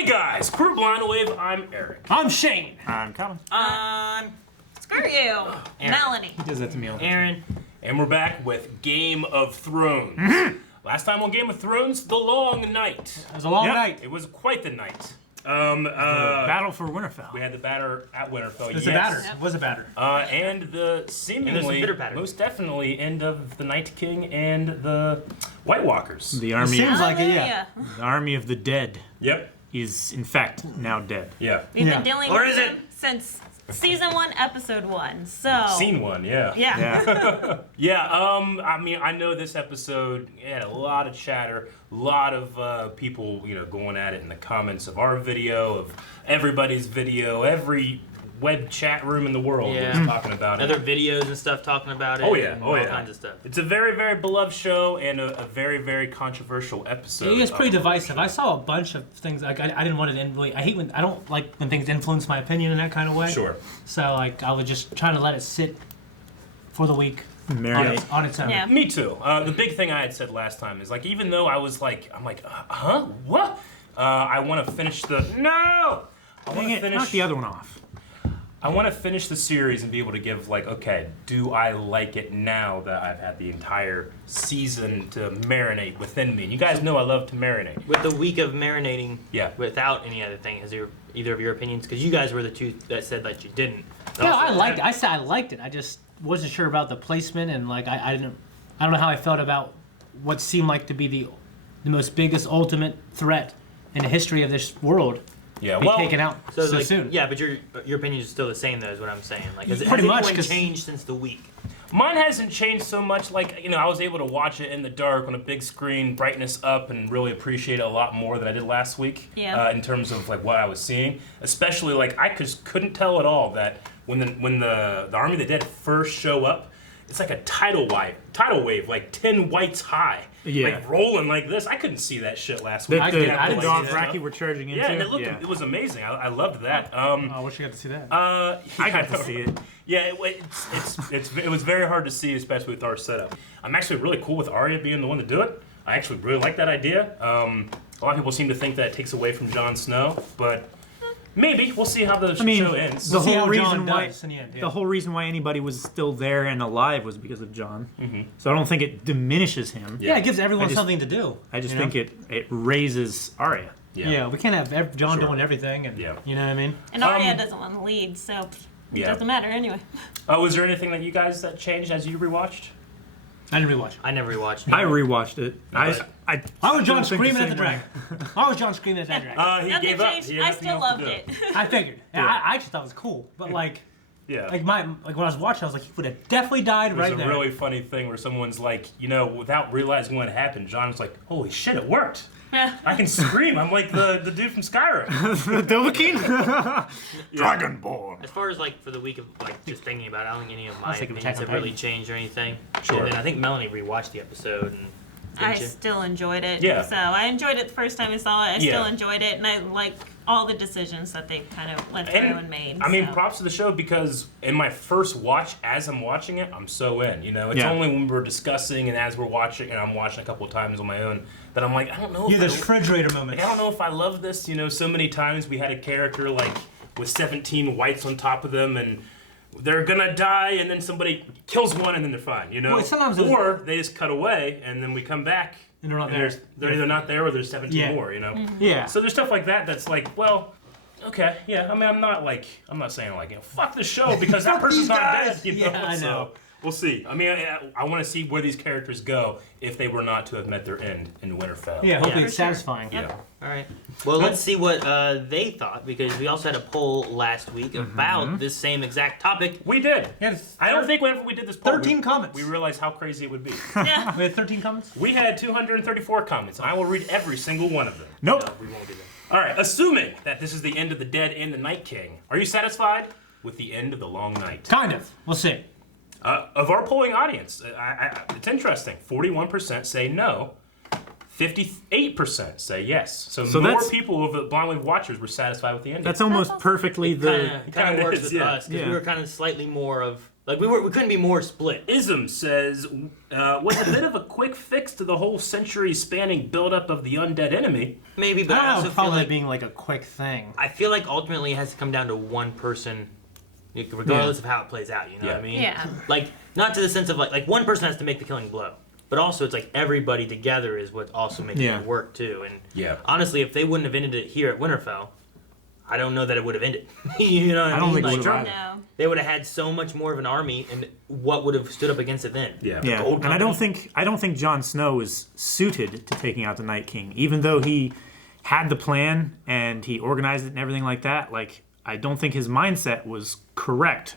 Hey guys, Crew Blind Wave, I'm Eric. I'm Shane. I'm Colin. Screw you. Melanie. He does that to me all the time. Aaron. And we're back with Game of Thrones. Last time on Game of Thrones, The Long Night. It was a long night. It was quite the night. Battle for Winterfell. We had the batter at Winterfell, It was a batter. It was a batter. And the seemingly, most definitely, end of the Night King and the White Walkers. The army. Seems like it, yeah. The army of the dead Yep. is in fact now dead. Yeah. We've Yeah. been dealing Or with is it? him since season 1, episode 1. So Scene 1, yeah. Yeah. Yeah, I mean, I know this episode had a lot of chatter, a lot of people, going at it in the comments of our video, of everybody's video, every web chat room in the world was talking about Other it. videos and stuff talking about it. Oh, yeah, and oh, all yeah. kinds of stuff. It's a very, very beloved show and a very, very controversial episode. It is pretty divisive. I saw a bunch of things. Like I didn't want it to really. I don't like when things influence my opinion in that kind of way. Sure. So I was just trying to let it sit for the week Marinate. on its own. Yeah. Me too. The big thing I had said last time is like, even though I was like, huh? What? I want to finish the. No! I want Dang to it, finish. knock the other one off. I want to finish the series and be able to give like, okay, do I like it now that I've had the entire season to marinate within me? And you guys know I love to marinate. With the week of marinating, Yeah. without any other thing, is there either of your opinions? Because you guys were the two that said that you didn't. No, I liked it. I said I liked it. I just wasn't sure about the placement and like I don't know how I felt about what seemed like to be the most biggest ultimate threat in the history of this world. Yeah, Be well, taken out so like, soon. Yeah, but your opinion is still the same, though, is what I'm saying. Like, has Pretty much, anyone 'cause- changed since the week? mine hasn't changed so much. Like, I was able to watch it in the dark on a big screen, brightness up, and really appreciate it a lot more than I did last week. Yeah. In terms of like what I was seeing, especially like I just couldn't tell at all that when the Army of the Dead first show up, it's like a tidal wave, like 10 whites high, Yeah. like rolling like this. I couldn't see that shit last week. I did. The I didn't Dothraki see that. were charging into. Yeah, and it was amazing. I loved that. I wish you got to see that. I got to see it. Yeah, it was very hard to see, especially with our setup. I'm actually really cool with Arya being the one to do it. I actually really like that idea. A lot of people seem to think that it takes away from Jon Snow, but maybe we'll see how the show ends. The We'll see whole how Jon reason why does in the end, yeah. the whole reason why anybody was still there and alive was because of Jon. So I don't think it diminishes him. yeah, it gives everyone I just- something to do. I just you know? think it raises Arya. Yeah, we can't have John Sure. doing everything, and Yeah. you know what I mean. And Arya doesn't want to lead, so it Yeah. doesn't matter anyway. Was there anything that you guys that changed as you rewatched? I didn't rewatch. I never rewatched it. I rewatched it. I I was John still think screaming at the same way. dragon. I was John screaming at that dragon. He Nothing gave up. changed. He had I nothing still else to loved do. it. I figured. Yeah. I actually thought it was cool, but like Yeah. when I was watching, I was like, he would have definitely died There's right a there. really funny thing where someone's like, without realizing what happened, John was like, holy shit, it worked. I can scream. I'm like the dude from Skyrim. The Dovahkiin? Dragonborn. As far as like for the week of like just thinking about it, I don't think any of my was thinking opinions Attack have on really changed or anything. Sure. And then I think Melanie rewatched the episode and I didn't you? still enjoyed it. Yeah. So I enjoyed it the first time I saw it. I Yeah. still enjoyed it, and I like all the decisions that they kind of went through and made. I mean, so. props to the show because in my first watch, as I'm watching it, I'm so in. It's Yeah. only when we're discussing and as we're watching, and I'm watching a couple of times on my own, that I'm like, I don't know. Yeah, If the refrigerator moment. I don't know if I love this. So many times we had a character like with 17 whites on top of them, and they're gonna die, and then somebody kills one, and then they're fine. Well, sometimes it was- or they just cut away, and then we come back. And they're not and there. they're either not there or there's 17 Yeah. more. Yeah. So there's stuff like that that's like, well, okay, yeah. I mean, I'm not saying like, fuck the show because that person's not dead. Yeah, I know. So we'll see. I mean, I want to see where these characters go if they were not to have met their end in Winterfell. Yeah, hopefully Yeah. it's satisfying. Yeah. All right. Well, let's see what they thought because we also had a poll last week about this same exact topic. We did. Yeah, I don't think whenever we did this poll, 13 comments. we realized how crazy it would be. Yeah. We had 13 comments. We had 234 comments, and I will read every single one of them. Nope. We won't do that. All right, assuming that this is the end of the Dead and the Night King, are you satisfied with the end of the Long Night? Kind of. We'll see. Of our polling audience, it's interesting. 41% say no. 58% say yes. So more that's- people of the Blind Wave watchers were satisfied with the ending. That's almost perfectly the. Kind of works is, with yeah. us because Yeah. we were kind of slightly more of Like we couldn't be more split. Ism says, was a bit of a quick fix to the whole century-spanning buildup of the undead enemy. Maybe, but I I don't also know, feel probably like being like a quick thing. I feel like ultimately it has to come down to one person, regardless of how it plays out. You know what I mean? Yeah. Like not to the sense of like one person has to make the killing blow, but also it's like everybody together is what also makes it work too. And Yeah. honestly, if they wouldn't have ended it here at Winterfell, I don't know that it would have ended. You know what I mean? don't think it Like, would have either. No. they would have had so much more of an army, and what would have stood up against it then? Yeah. Yeah, The old and I don't company- think Jon Snow is suited to taking out the Night King, even though he had the plan and he organized it and everything like that. Like, I don't think his mindset was correct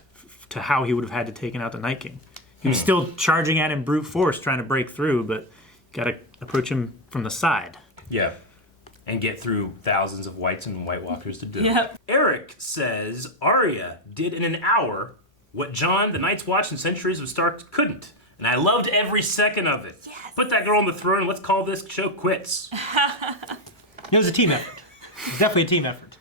to how he would have had to taken out the Night King. He was still charging at him brute force, trying to break through, but you got to approach him from the side. Yeah. And get through thousands of whites and White Walkers to do it. Yep. Eric says Arya did in an hour what Jon, the Night's Watch, and Centuries of Stark couldn't. And I loved every second of it. Yes. Put that girl on the throne and let's call this show quits. It was a team effort. It's definitely a team effort.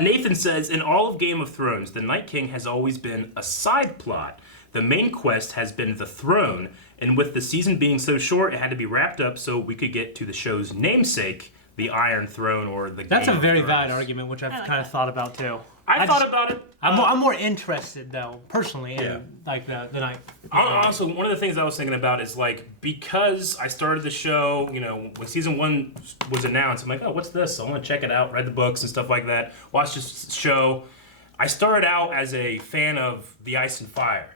Nathan says, in all of Game of Thrones, the Night King has always been a side plot. The main quest has been the throne, and with the season being so short, it had to be wrapped up so we could get to the show's namesake, the Iron Throne or the That's Game a of very Thrones. valid argument, which I've like kind of that. thought about too. I thought about it. I'm more interested though, personally, in Yeah. like the night. Also, one of the things I was thinking about is like because I started the show, you know, when season 1 was announced, I'm like, oh, what's this? I want to check it out, read the books and stuff like that, watch this show. I started out as a fan of The Ice and Fire,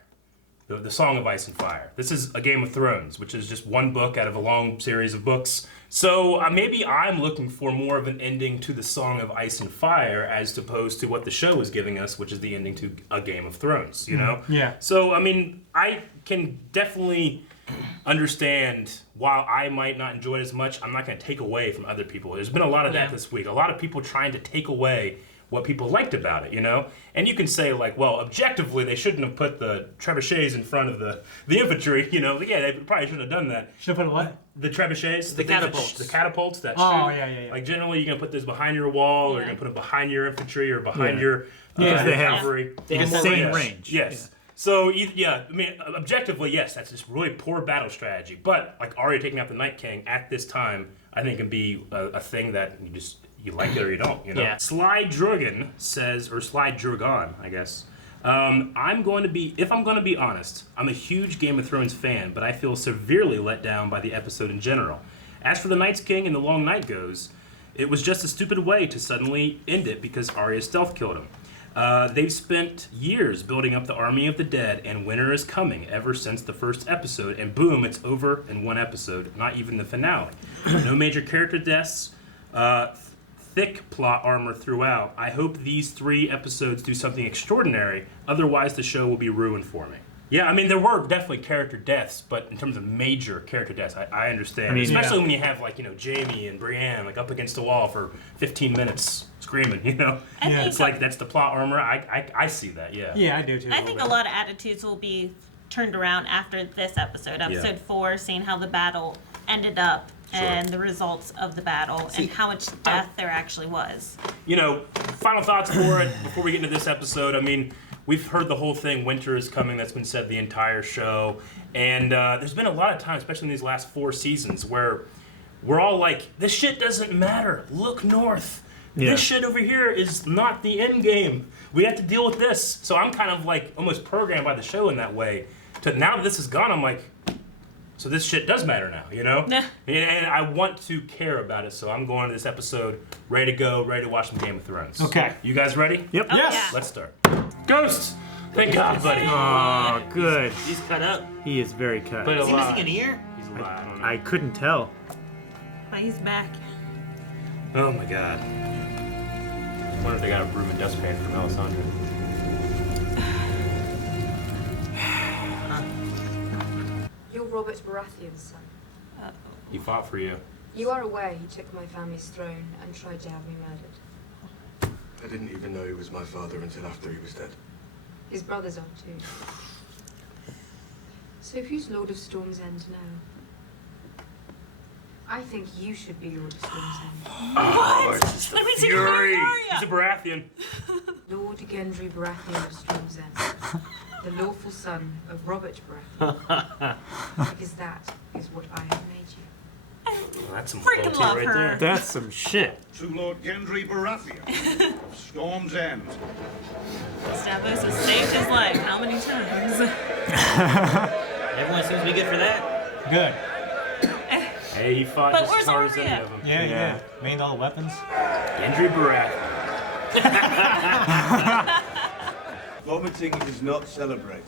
the Song of Ice and Fire. This is a Game of Thrones, which is just one book out of a long series of books. So maybe I'm looking for more of an ending to the Song of Ice and Fire as opposed to what the show is giving us, which is the ending to a Game of Thrones, you know? Yeah. So, I mean, I can definitely understand while I might not enjoy it as much, I'm not going to take away from other people. There's been a lot of that this week. A lot of people trying to take away what people liked about it, you know? And you can say, like, well, objectively, they shouldn't have put the trebuchets in front of the infantry, you know? Yeah, they probably shouldn't have done that. Should have put what? The trebuchets, The things that catapults. the catapults that Oh, shoot. yeah. Like generally, you're gonna put those behind your wall, or you're Yeah. gthey put your infantry, or behind Yeah. your Yeah, they have cavalry. They have the more same range. range. Yes. So I mean, objectively, yes, that's just really poor battle strategy. But like Arya taking out the Night King at this time, I think can be a thing that you like it or you don't. You know. Yeah. Sly Drugan says, or Sly Drugan, I guess. If I'm going to be honest, I'm a huge Game of Thrones fan, but I feel severely let down by the episode in general. As for the Night's King and the Long Night goes, it was just a stupid way to suddenly end it because Arya stealth killed him. They've spent years building up the army of the dead, and winter is coming ever since the first episode, and boom, it's over in one episode, not even the finale. No major character deaths, thick plot armor throughout. I hope these 3 episodes do something extraordinary, otherwise the show will be ruined for me. Yeah, I mean, there were definitely character deaths, but in terms of major character deaths, I understand. I mean, Especially yeah. when you have, like, you know, Jaime and Brienne, like, up against the wall for 15 minutes screaming, you know? I think- It's like, that's the plot armor. I see that, yeah. Yeah, I do too. I think a lot of attitudes will be turned around after this episode, episode 4, seeing how the battle ended up and the results of the battle and how much death there actually was. You know, final thoughts for it before we get into this episode. I mean, we've heard the whole thing, winter is coming, that's been said the entire show. And there's been a lot of times, especially in these last 4 seasons, where we're all like, this shit doesn't matter. Look north. Yeah. This shit over here is not the end game. We have to deal with this. So I'm kind of like almost programmed by the show in that way. To now that this is gone, I'm like, so this shit does matter now, you know? Yeah. And I want to care about it, so I'm going to this episode ready to go, ready to watch some Game of Thrones. Okay. You guys ready? Yep. Oh, Yes. yeah. Let's start. Ghost! Thank God, buddy. Oh, good. He's cut up. He is very cut. But Is he alive. missing an ear? He's alive. I don't know. I couldn't tell. But he's back. Oh my God. I wonder if they got a broom and dustpan from Melisandre. You're Robert Baratheon's son. He fought for you. You are aware he took my family's throne and tried to have me murdered. I didn't even know he was my father until after he was dead. His brothers are too. So who's Lord of Storm's End now? I think you should be Lord of Storm's End. What? Let me take Fury! Arya. He's a Baratheon. Lord Gendry Baratheon of Storm's End. The lawful son of Robert Baratheon. Because that is what I have made you. Well, that's some Freaking loyalty love right her. there. That's some shit. To Lord Gendry Baratheon of Storm's End. Stavros has saved his life how many times? Everyone seems to be good for that. Good. Hey, he fought But just where's as hard as Arya? any of them. Yeah. Made all the weapons. Gendry Baratheon. Vomiting is not celebrated.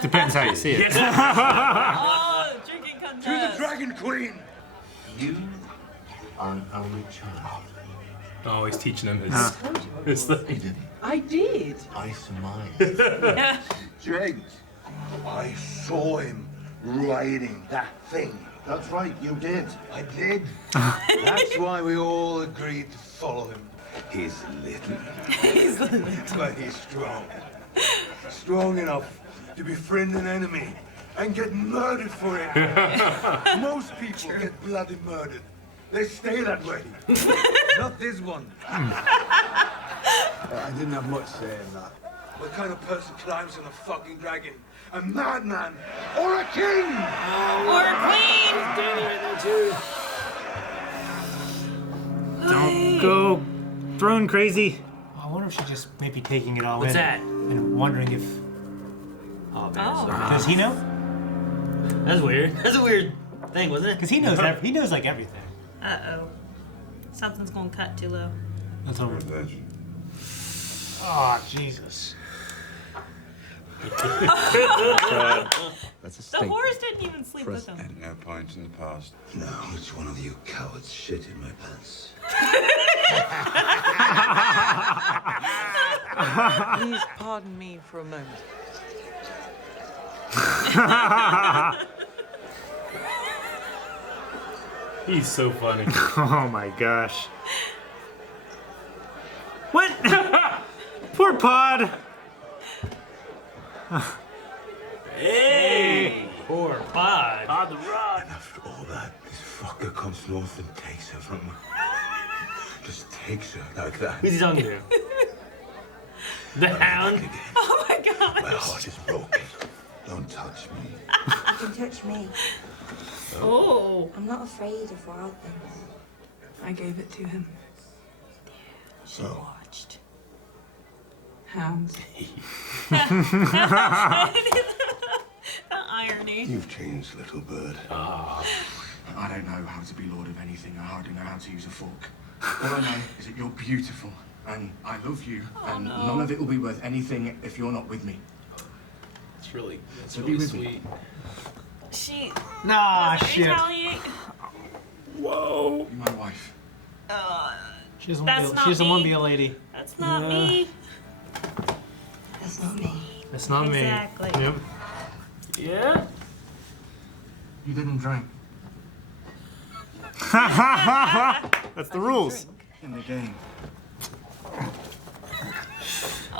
Depends how you see it. Oh, drinking To the contest. Dragon Queen! You are an only child. Oh, he's teaching him his You thing. didn't. I did. I surmise. James, I saw him riding that thing. That's right, you did. I did. That's why we all agreed to follow him. He's little. But he's strong. Strong enough to befriend an enemy and get murdered for it. Most people get bloody murdered. They stay that way. Not this one. I didn't have much say in that. What kind of person climbs on a fucking dragon? A madman or a king? Or a queen. Don't go throne crazy. I wonder if she's just maybe taking it all What's in. that? And wondering if... Oh man, Oh. Does he know? that's weird. That's a weird thing, wasn't it? Because he knows he knows like everything. Uh-oh. Something's gonna cut too low. That's all. Oh, Jesus. That's a The statement. horse didn't even sleep with him. And no points in the past. No, which one of you cowards shit in my pants? Please pardon me for a moment. He's so funny. Oh my gosh. What? Poor Pod. Hey! Poor Pod. Pod the Rod. After all that, this fucker comes north and takes her from me. Just takes her like that. Who's he talking to? The Hound. Oh my god. My heart is broken. Don't touch me. You can touch me. Oh. I'm not afraid of wild things. I gave it to him. So, Watched. Hounds. The irony. you've changed, little bird. I don't know how to be lord of anything. I hardly know how to use a fork. All I know is that you're beautiful, and I love you, and no. none of it will be worth anything if you're not with me. It's really So be with me. She Nah, doesn't shit. retaliate. Whoa. Be my wife. She doesn't That's want not to me. be a lady. That's not me. That's not me. That's not Exactly. me. Yep. Yeah? You didn't drink That's the rules. in the game.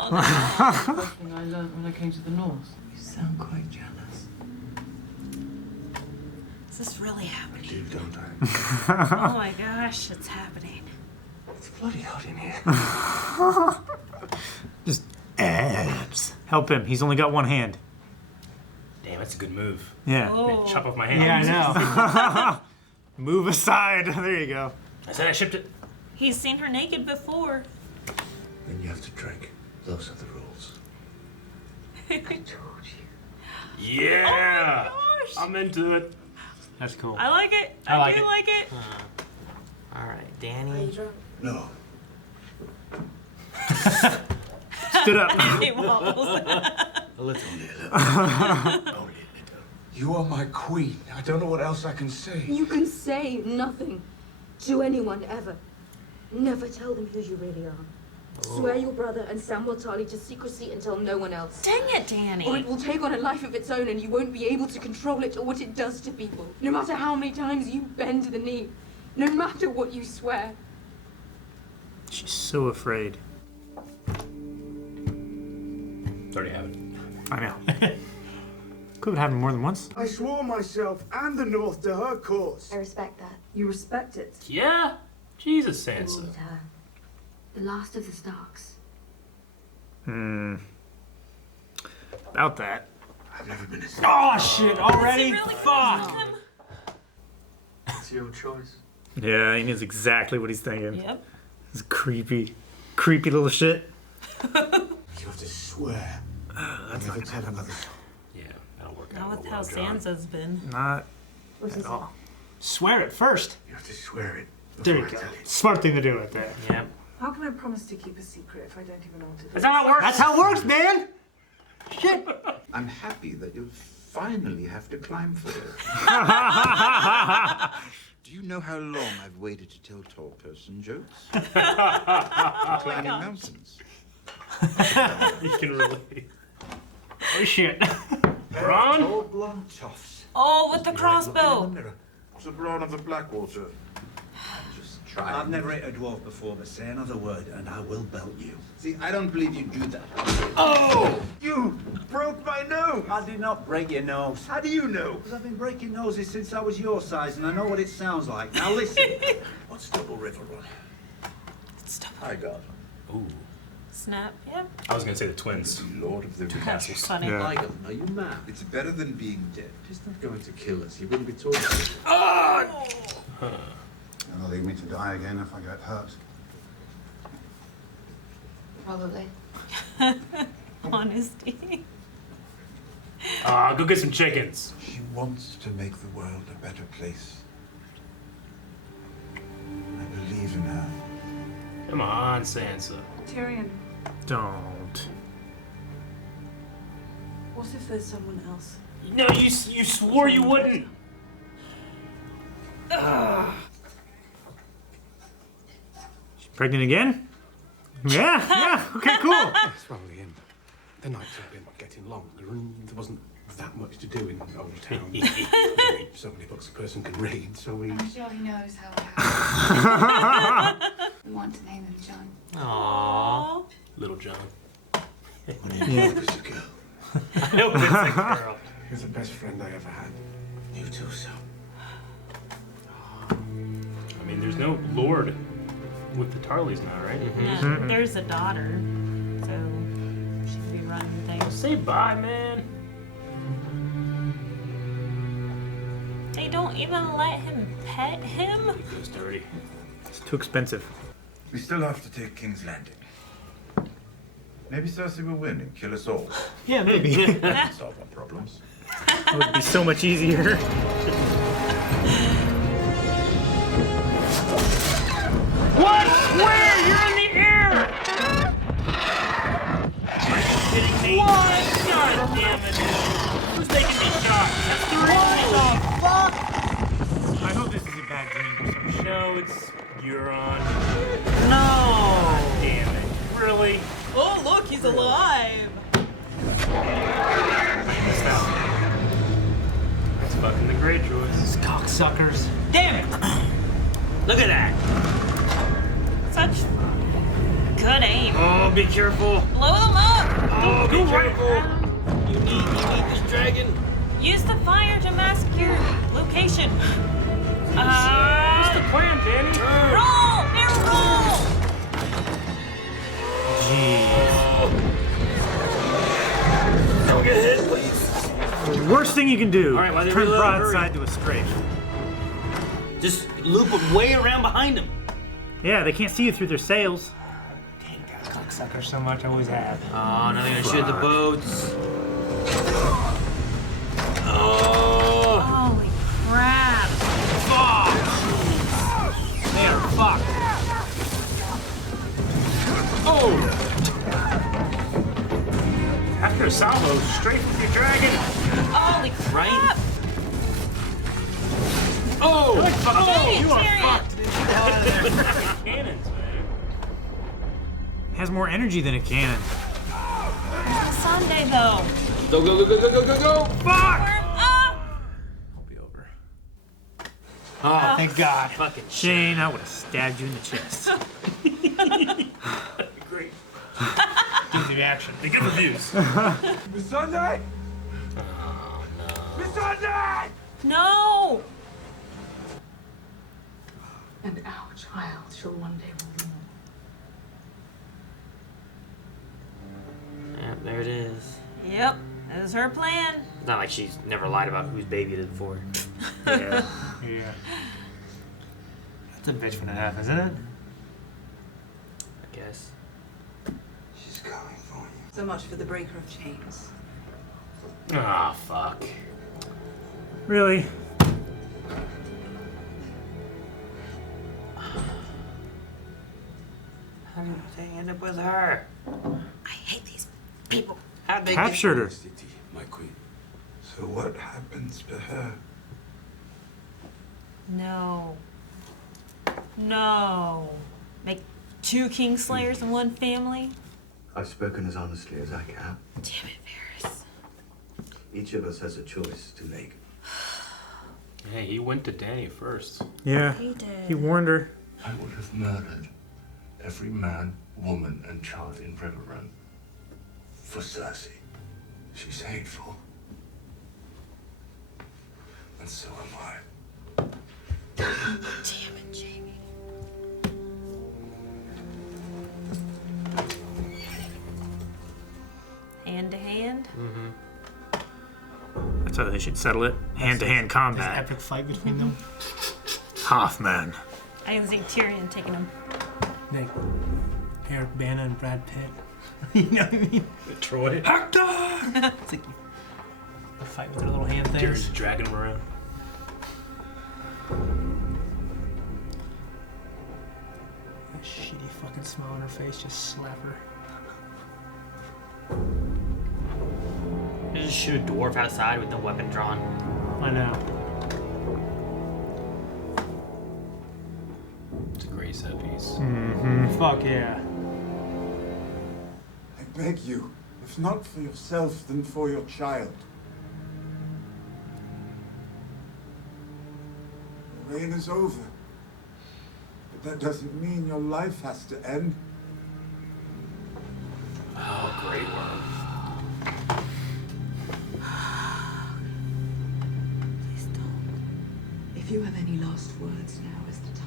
Thing I learned when I came to the north. You sound quite jealous. Is this really happening? Do, don't I? Oh my gosh, it's happening. It's bloody hot in here. Just abs. Help him. He's only got one hand. Damn, that's a good move. Yeah. Oh. Chop off my hand. Yeah, I know. Move aside. There you go. I said I shipped it. He's seen her naked before. Then you have to drink. Those are the rules. I told you. Yeah! Oh my gosh. I'm into it. That's cool. I like it. I like do it. like it. All right, Are you Danny. drunk? No. Stood up. He wobbles. A little. You are my queen. I don't know what else I can say. You can say nothing to anyone ever. Never tell them who you really are. Swear your brother and Samuel Tarly to secrecy and tell no one else. Dang it, Or Danny. it will take on a life of its own and you won't be able to control it or what it does to people. No matter how many times you bend the knee. No matter what you swear. She's so afraid. Already have it. I know. Could have happened more than once. I swore myself and the North to her cause. I respect that. You respect it? Yeah? Jesus, Sansa. Need her. The last of the Starks. About that. I've never been as... Oh shit! Already? Really Fuck! him? It's your choice. Yeah, he knows exactly what he's thinking. Yep. It's creepy little shit. You have to swear. That's Never tell another. Yeah, that'll work out. Not with real how well, John. Sansa's been. Not What's at this? all. Swear it first. You have to swear it. There you before I go. tell you. Smart thing to do right there. Yeah. How can I promise to keep a secret if I don't even know what to do? That's how it works. That's how it works, man. Shit. I'm happy that you'll finally have to climb for it. Do you know how long I've waited to tell tall person jokes? Climbing mountains. You can relate. Oh shit. Bronn? Tall blonde toffs. Oh, with the Be like looking in the crossbow. mirror. It's the Bronn of the Blackwater. Just try. I've never ate a dwarf before, but say another word and I will belt you. See, I don't believe you do that. Oh! You broke my nose! I did not break your nose. How do you know? Because I've been breaking noses since I was your size and I know what it sounds like. Now listen. What's Double River Run? Hi, God. Ooh. Snap. Yep. I was gonna say the twins. Lord of the Two Rings. castles. Funny. Yeah. Hi, God. Are you mad? It's better than being dead. He's not going to kill us. He wouldn't be talking. And they'll leave me to die again if I get hurt. Probably. Honesty. Go get some chickens. She wants to make the world a better place. I believe in her. Come on, Sansa. Tyrion, Don't. what if there's someone else? No, you swore you wouldn't. She's pregnant again? Yeah. Okay, cool. Yes, well, the nights have been getting longer and there wasn't that much to do in Old Town. So many books a person can read, so we... I'm sure he knows how it happened. We want to name him John. Aww. Little John. My name is a girl. I know it's a girl. He's the best friend I ever had. You too, so. I mean, there's no lord with the Tarleys now, right? Yeah, there's a daughter, so she could be running things. Say bye, man. They don't even let him pet him. He goes dirty. It's too expensive. We still have to take King's Landing. Maybe Cersei will win and kill us all. Yeah, maybe. Solve our problems. It would be so much easier. What? Where? You're in the air! Are you kidding me? What? God damn it. Who's taking these shots? That's the reason. I hope this is a bad dream or some shit. No, it's Euron. No! Damn it. Really? Oh, look, he's alive. Missed out. That's fucking the Greyjoys. These cocksuckers. Damn it! Look at that! Such good aim. Oh, be careful! Blow them up. Oh, be careful! You need this dragon. Use the fire to mask your location. What's the plan, Danny? Roll! Barrel roll! Don't get hit, please. The worst thing you can do. All right, while they turn reload, broadside to a strafe. Just loop them way around behind them. Yeah, they can't see you through their sails. Dang, got cocksuckers so much, I always have. Oh, now they're gonna shoot the boats. Oh! Holy crap. They are fucked. Oh! After a salvo, straight with your dragon. Holy crap. Right? Oh! Dang it, you are Tyrion. fucked. Cannons, man. It has more energy than a cannon. It's Sunday, though. Go, go, go, go, go, go, go, go! Fuck! I'll be over. Oh, thank God. Fucking Shane, I would have stabbed you in the chest. Great. Give the reaction. They get reviews. Sunday? Sunday! No! And our child shall one day rule. Yeah, there it is. Yep, that was her plan. It's not like she's never lied about whose baby it is for. Yeah. Yeah. That's a bitch when it happens, isn't it? I guess. She's coming for you. So much for the breaker of chains. Ah, fuck. Really? How did they end up with her? I hate these people. How'd they Captured her. City, my queen. So what happens to her? No. No. Make 2 Kingslayers in one family? I've spoken as honestly as I can. Damn it, Varys. Each of us has a choice to make. Hey, he went to Dany first. Yeah. He did. He warned her. I would have murdered every man, woman, and child in Riverrun for Cersei. She's hateful. And so am I. Damn it, Jamie. Hand to hand? That's how they should settle it. Hand-to-hand This combat. epic fight between them. Hoffman. I can see Tyrion taking him. Like Eric Bana and Brad Pitt. You know what I mean? Troy. Hector! It's like a fight with their little hand things. Tyrion's dragging him around. That shitty fucking smile on her face, just slap her. You just shoot a dwarf outside with no weapon drawn. I know. It's a great set piece. Fuck yeah. I beg you, if not for yourself, then for your child. The reign is over. But that doesn't mean your life has to end. Oh, great worm. Please don't. If you have any last words, now is the time.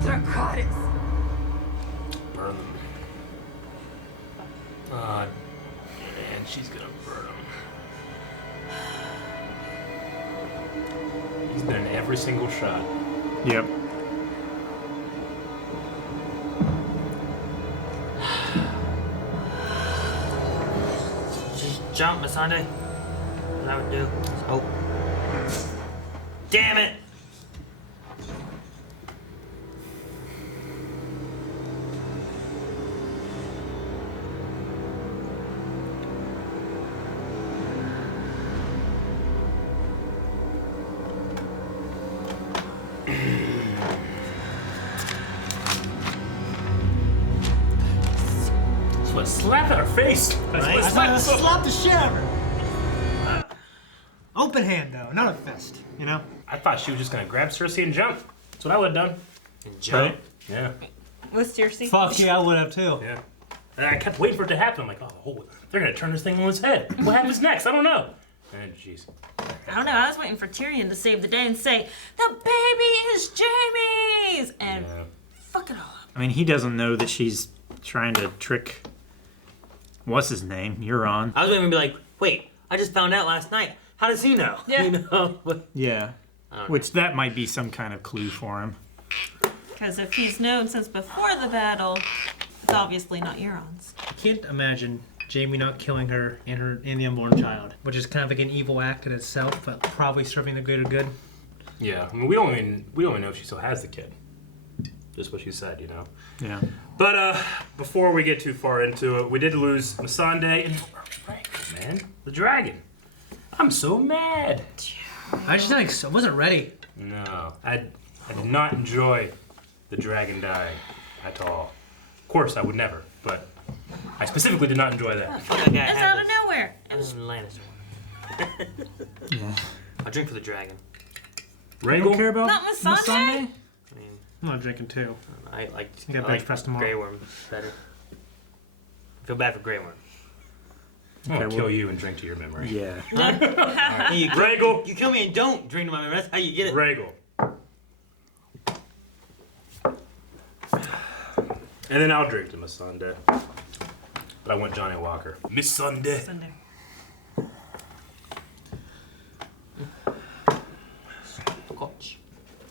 Dracarys! Burn them. And she's gonna burn him. He's been in every single shot. Yep. Just jump, Masande. That would do. Oh. Damn it! That's what slap at her face. That's Right? what I slap. slapped the shit out of her. Open hand though, not a fist. You know? I thought she was just gonna grab Cersei and jump. That's what I would have done. And jump. Yeah. With Cersei? Fuck yeah, I would have too. Yeah. And I kept waiting for it to happen. I'm like, oh, they're gonna turn this thing on its head. What happens next? I don't know. And jeez. I don't know. I was waiting for Tyrion to save the day and say, "The baby is Jaime's," and Yeah. fuck it all up. I mean, he doesn't know that she's trying to trick. What's his name? Euron. I was going to be like, wait, I just found out last night. How does he know? Yeah. You know? But Yeah. I don't know. Which that might be some kind of clue for him. Because if he's known since before the battle, it's obviously not Euron's. I can't imagine Jaime not killing her and the unborn child, which is kind of like an evil act in itself, but probably serving the greater good. Yeah. I mean, we don't even know if she still has the kid. Just what she said, you know. Yeah. But before we get too far into it, we did lose Masande and man, the dragon. I'm so mad. I just I wasn't ready. No, I did not enjoy the dragon dying at all. Of course, I would never, but I specifically did not enjoy that. Fuck that guy. It's out of nowhere. Lannister. Yeah. I'll drink for the dragon. You don't care Rhaegal? about Not Masande? I mean, I'm not drinking too. I like You got I bench like press tomorrow. Grey Worm better. Feel bad for Grey Worm. I'm gonna Okay, kill you and drink to your memory. Yeah. Right. You kill me and don't drink to my memory. That's how you get it. Regal. And then I'll drink to Miss Sunday. But I want Johnny Walker. Miss Sunday.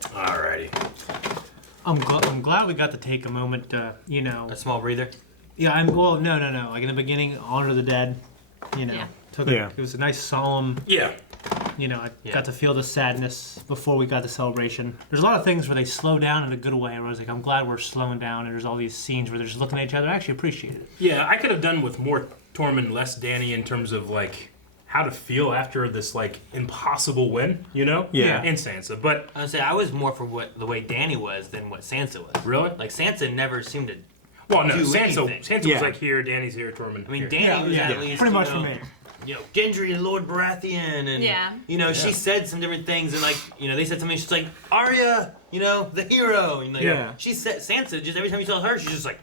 Alrighty. I'm glad we got to take a moment, A small breather. Yeah, no. Like in the beginning, honor the dead. It was a nice solemn. Yeah. I got to feel the sadness before we got the celebration. There's a lot of things where they slow down in a good way. Where I was like, I'm glad we're slowing down, and there's all these scenes where they're just looking at each other. I actually appreciated it. Yeah, I could have done with more Tormund, less Danny in terms of like how to feel after this like impossible win, Yeah. And Sansa, but I would say I was more for the way Danny was than what Sansa was. Really? Like Sansa never seemed to. Well, no, do Sansa anything. was like here, Danny's here, Tormund. I mean, here. Danny was at least pretty much for me. Gendry and Lord Baratheon, and she said some different things, and they said something. She's like Arya, the hero, and she said Sansa. Just every time you saw her, she's just like,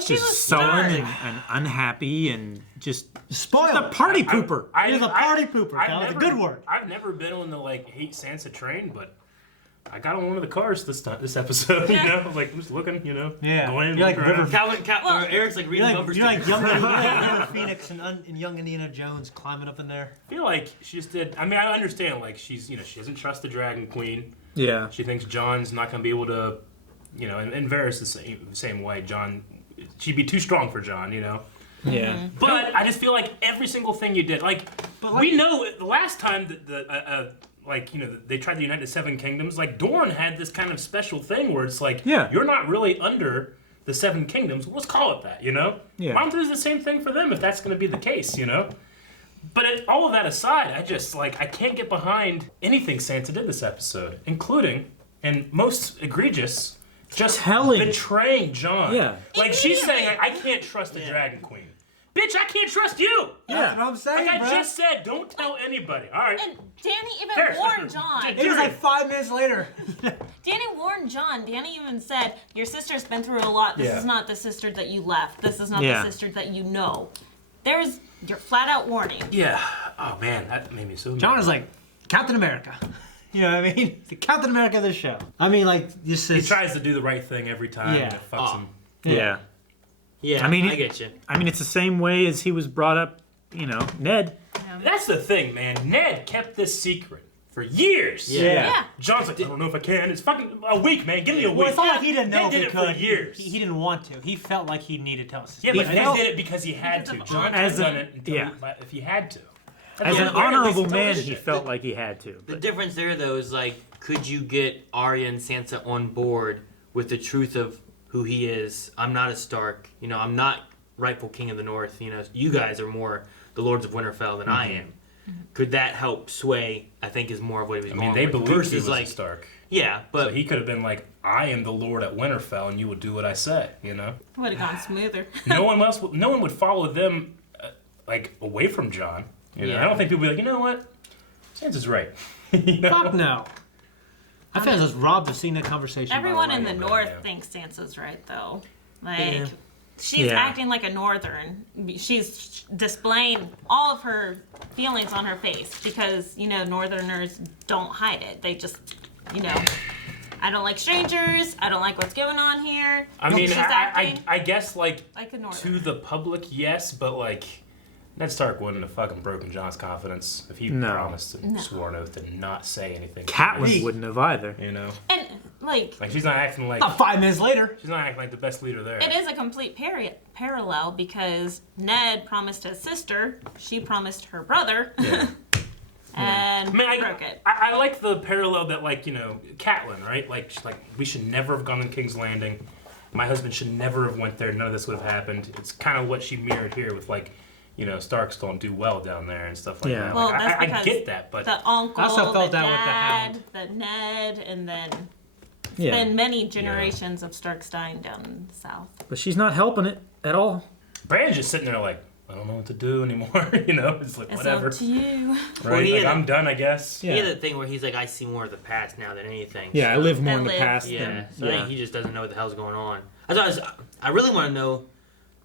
she was sullen and unhappy and just spoiled. Just a party pooper. He was a party pooper. That was a good word. I've never been on the hate Sansa train, but I got on one of the cars this episode. I'm just looking, Yeah. going in. You're like looking around. Calvin, Eric's like reading numbers. You're like young Phoenix and young Indiana Jones climbing up in there. I feel like she just did. I mean, I understand. Like she doesn't trust the Dragon Queen. Yeah. She thinks Jon's not going to be able to, and Varys the same way. Jon, she'd be too strong for Jon. Yeah. But I just feel like every single thing you did, we know the last time that they tried to unite the Seven Kingdoms, Dorne had this kind of special thing where it's like, you're not really under the Seven Kingdoms. Let's call it that, Yeah. Why don't do the same thing for them if that's going to be the case, But all of that aside, I just, I can't get behind anything Sansa did this episode, including, and most egregious, just betraying Jon. Yeah. She's saying, I can't trust the Dragon Queen. Bitch, I can't trust you! That's what I'm saying, I bro. just said, don't tell anybody. All right. And Danny even Fair. warned Jon. It was like 5 minutes later. Danny warned Jon. Danny even said, your sister's been through a lot. This is not the sister that you left. This is not the sister that you know. There's your flat out warning. Yeah. Oh, man, that made me so mad. Jon is like, Captain America. You know what I mean? The Captain America of this show. I mean, this is... He tries to do the right thing every time, and it fucks him. Yeah. Yeah, I get you. I mean, it's the same way as he was brought up, Ned. That's the thing, man. Ned kept this secret for years. Yeah. Jon's like, I don't know if I can. It's fucking a week, man. Give me a week. Well, it's not like he didn't know Ned if did he it could. for years. He didn't want to. He felt like he needed to tell us. Yeah, but Ned did it because he had to. Jon could have done it if he had to. As an honorable man, he felt like he had to. The difference there, though, is could you get Arya and Sansa on board with the truth of who he is? I'm not a Stark. I'm not rightful king of the North. You guys are more the Lords of Winterfell than I am. Could that help sway? I think is more of what he was. I mean, they believed he was like a Stark. Yeah, but so he could have been like, I am the Lord at Winterfell, and you will do what I say. Would have gone smoother. No one would follow them away from Jon. I don't think people would be like, you know what, Sansa's right. Fuck no. I feel like I was robbed of seeing that conversation. Everyone in the North thinks Sansa's right, though. She's acting like a Northern. She's displaying all of her feelings on her face because, Northerners don't hide it. They just, I don't like strangers. I don't like what's going on here. I mean, She's I guess, like a Northerner. to the public, yes, but, Ned Stark wouldn't have fucking broken Jon's confidence if he promised and swore an oath to not say anything. Catelyn wouldn't have either. And, she's not acting like... Not 5 minutes later. She's not acting like the best leader there. It is a complete parallel because Ned promised his sister, she promised her brother, and broke it. I like the parallel that, Catelyn, right? She's like, we should never have gone to King's Landing. My husband should never have went there. None of this would have happened. It's kind of what she mirrored here with, Starks don't do well down there and stuff like that. Well, that's I because get that, but... the uncle, I also felt the that with the dad, Hound. the Ned, and then... It's been many generations of Starks dying down in the south. But she's not helping it at all. Brand's just sitting there I don't know what to do anymore. It's like, whatever. It's up to you. Right? I'm done, I guess. He had that thing where he's like, I see more of the past now than anything. Yeah, I live more in the past Yeah, than... so I think he just doesn't know what the hell's going on. I really want to know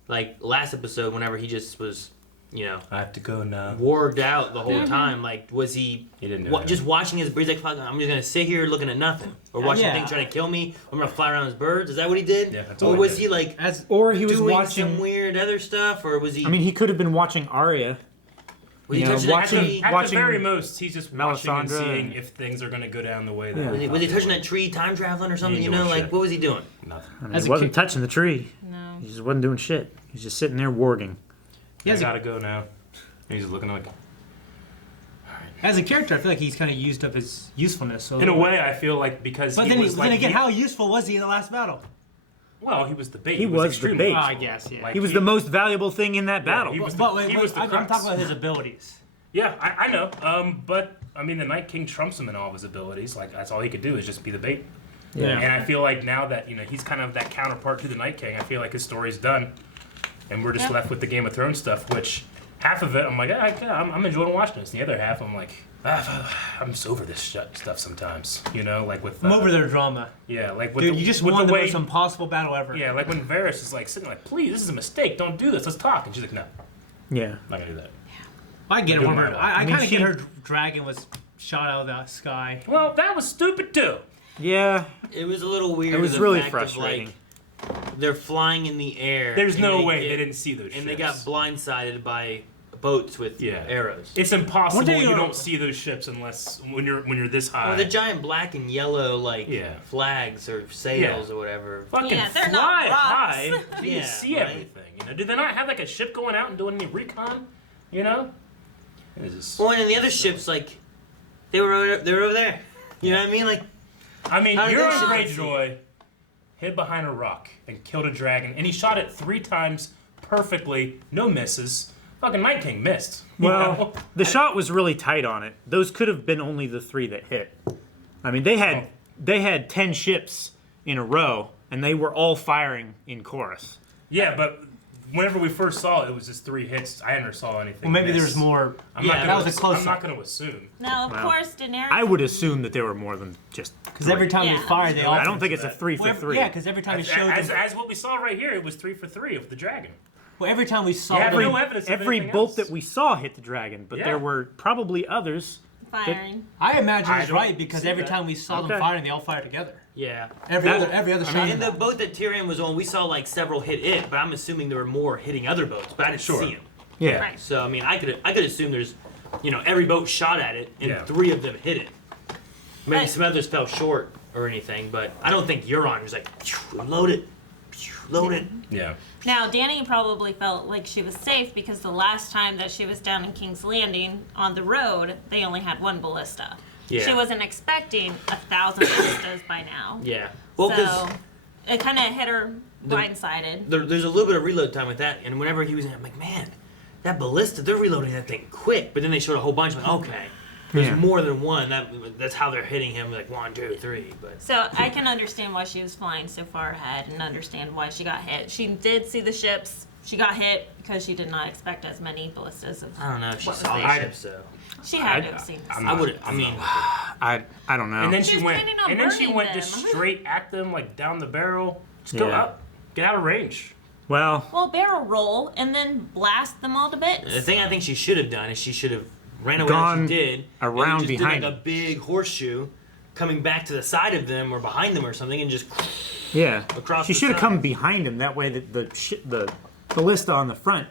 like last episode, whenever he just was, I have to go now. Warged out the whole time. Like, was he didn't do just watching his birds? Like, fuck, I'm just gonna sit here looking at nothing, or watching things try to kill me. I'm gonna fly around his birds. Is that what he did? Yeah, that's or all was he he like, or he was doing watching some weird other stuff, or was he? I mean, he could have been watching Arya. Was he watching, at the very most, he's just watching and Melisandre seeing if things are going to go down the way that. Yeah. was he touching that tree, time traveling or something? He ain't doing Like shit. what was he doing? Nothing. I mean, he wasn't touching the tree. No. He just wasn't doing shit. He's just sitting there warging. I gotta go now. He's just looking like. As a character, I feel like he's kind of used up his usefulness. So In a way, I feel like because but he then, was like. then again, how useful was he in the last battle? Well, he was the bait. He was the extremely bait. Well, I useful. guess, yeah. Like, He was the most valuable thing in that battle. he was the, But he was the I'm crux. talking about his abilities. Yeah, I know. But I mean, the Night King trumps him in all of his abilities. Like that's all he could do is just be the bait. Yeah. And I feel like now that he's kind of that counterpart to the Night King, I feel like his story's done, and we're just left with the Game of Thrones stuff. Which half of it, I'm like, I'm enjoying watching this. And the other half, I'm like, I'm just over this stuff sometimes. Like with. I'm over their drama. Yeah, like with Dude, the, you just with won the the way, most impossible battle ever. Yeah, like when Varys is like sitting like, please, this is a mistake. Don't do this. Let's talk. And she's like, no, Yeah. I'm not gonna do that. I get it. Doing Where my I mean, kind of she- get her dragon was shot out of the sky. Well, that was stupid too. Yeah. It was a little weird. It was the really fact frustrating. Of, like, they're flying in the air. There's and no way they didn't see those And ships. they got blindsided by boats with arrows. It's impossible. One day You you're- don't see those ships unless when you're this high. Or the giant black and yellow flags or sails Yeah. or whatever. Fucking Yeah, they're fly not rocks. high. You Yeah, can see right. everything. Did they not have like a ship going out and doing any recon? It's just, Well, and then the other ships, like, they were over there. You know what I mean? Like, I mean, how did Euron that shit- Greyjoy hid behind a rock and killed a dragon, and he shot it 3 times perfectly, no misses. Fucking Night King missed. you Well, know? the shot was really tight on it. Those could have been only the 3 that hit. I mean, they had 10 ships in a row, and they were all firing in chorus. Yeah, but whenever we first saw it, it was just 3 hits. I never saw anything. Well, maybe miss. there's more. I'm Yeah, not that gonna, was a close I'm not up. going to assume. Now, of Well, course, Daenerys. I would assume that there were more than just. Because every time Yeah. they fire, they all. I don't think it's a 3 for 3. Yeah, because every time it showed. As what we saw right here, it was 3 for 3 of the dragon. Well, every time we saw Yeah, them, no evidence of Every anything bolt else. that we saw hit the dragon, but Yeah. there were probably others. firing. I imagine I it's don't right because see every that. time we saw them Okay. firing, they all fire together. yeah. Every That- other shot. In the boat that Tyrion was on, we saw, like, several hit it, but I'm assuming there were more hitting other boats, but I didn't Sure. see them. Yeah. Right. So, I mean, I could assume there's, every boat shot at it, and Yeah. 3 of them hit it. Maybe Right. some others fell short or anything, but I don't think Euron was like, load it, load it. Yeah. Now, Dany probably felt like she was safe because the last time that she was down in King's Landing on the road, they only had 1 ballista. Yeah. She wasn't expecting 1,000 ballistas by now. Yeah. Well, because So it kind of hit her blindsided. there's a little bit of reload time with that, and whenever he was in, I'm like, man, that ballista, they're reloading that thing quick. But then they showed a whole bunch. I'm like, okay, there's Yeah. more than one. That's how they're hitting him, like 1, 2, 3. But So I can understand why she was flying so far ahead and understand why she got hit. She did see the ships. She got hit because she did not expect as many ballistas. Of I don't know if she what was saw the there. ships though. She had to have seen this. I would. I mean, I don't know. And then She she was went. planning on And then she burning went them. just straight at them, like down the barrel. Just go Yeah. up, get out of range. Well, Well, barrel roll and then blast them all to bits. the thing I think she should have done is she should have ran away Gone like she did, and around just behind did like a big horseshoe, coming back to the side of them or behind them or something, and just yeah. across She the should have side. come behind him. That way, the ballista on the front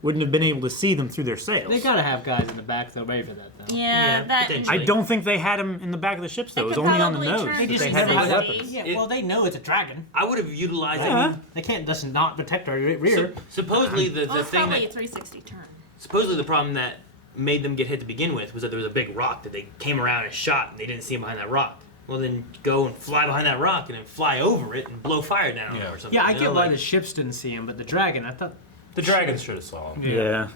wouldn't have been able to see them through their sails. They gotta have guys in the back though, ready for that though. Yeah, that. potentially. I don't think they had him in the back of the ships though. It was could only on the probably nose. turn that They They just had never no have that. weapons. Yeah, well, they know it's a dragon. I would have utilized. Yeah. I mean, They can't just not protect our rear. supposedly the Oh, it's thing probably that a 360 turn. supposedly the problem that made them get hit to begin with was that there was a big rock that they came around and shot, and they didn't see him behind that rock. Well, then go and fly behind that rock and then fly over it and blow fire down on it or something. Yeah, I you get know, why like- the ships didn't see him, but the dragon, I thought. The dragons should have saw him. Yeah.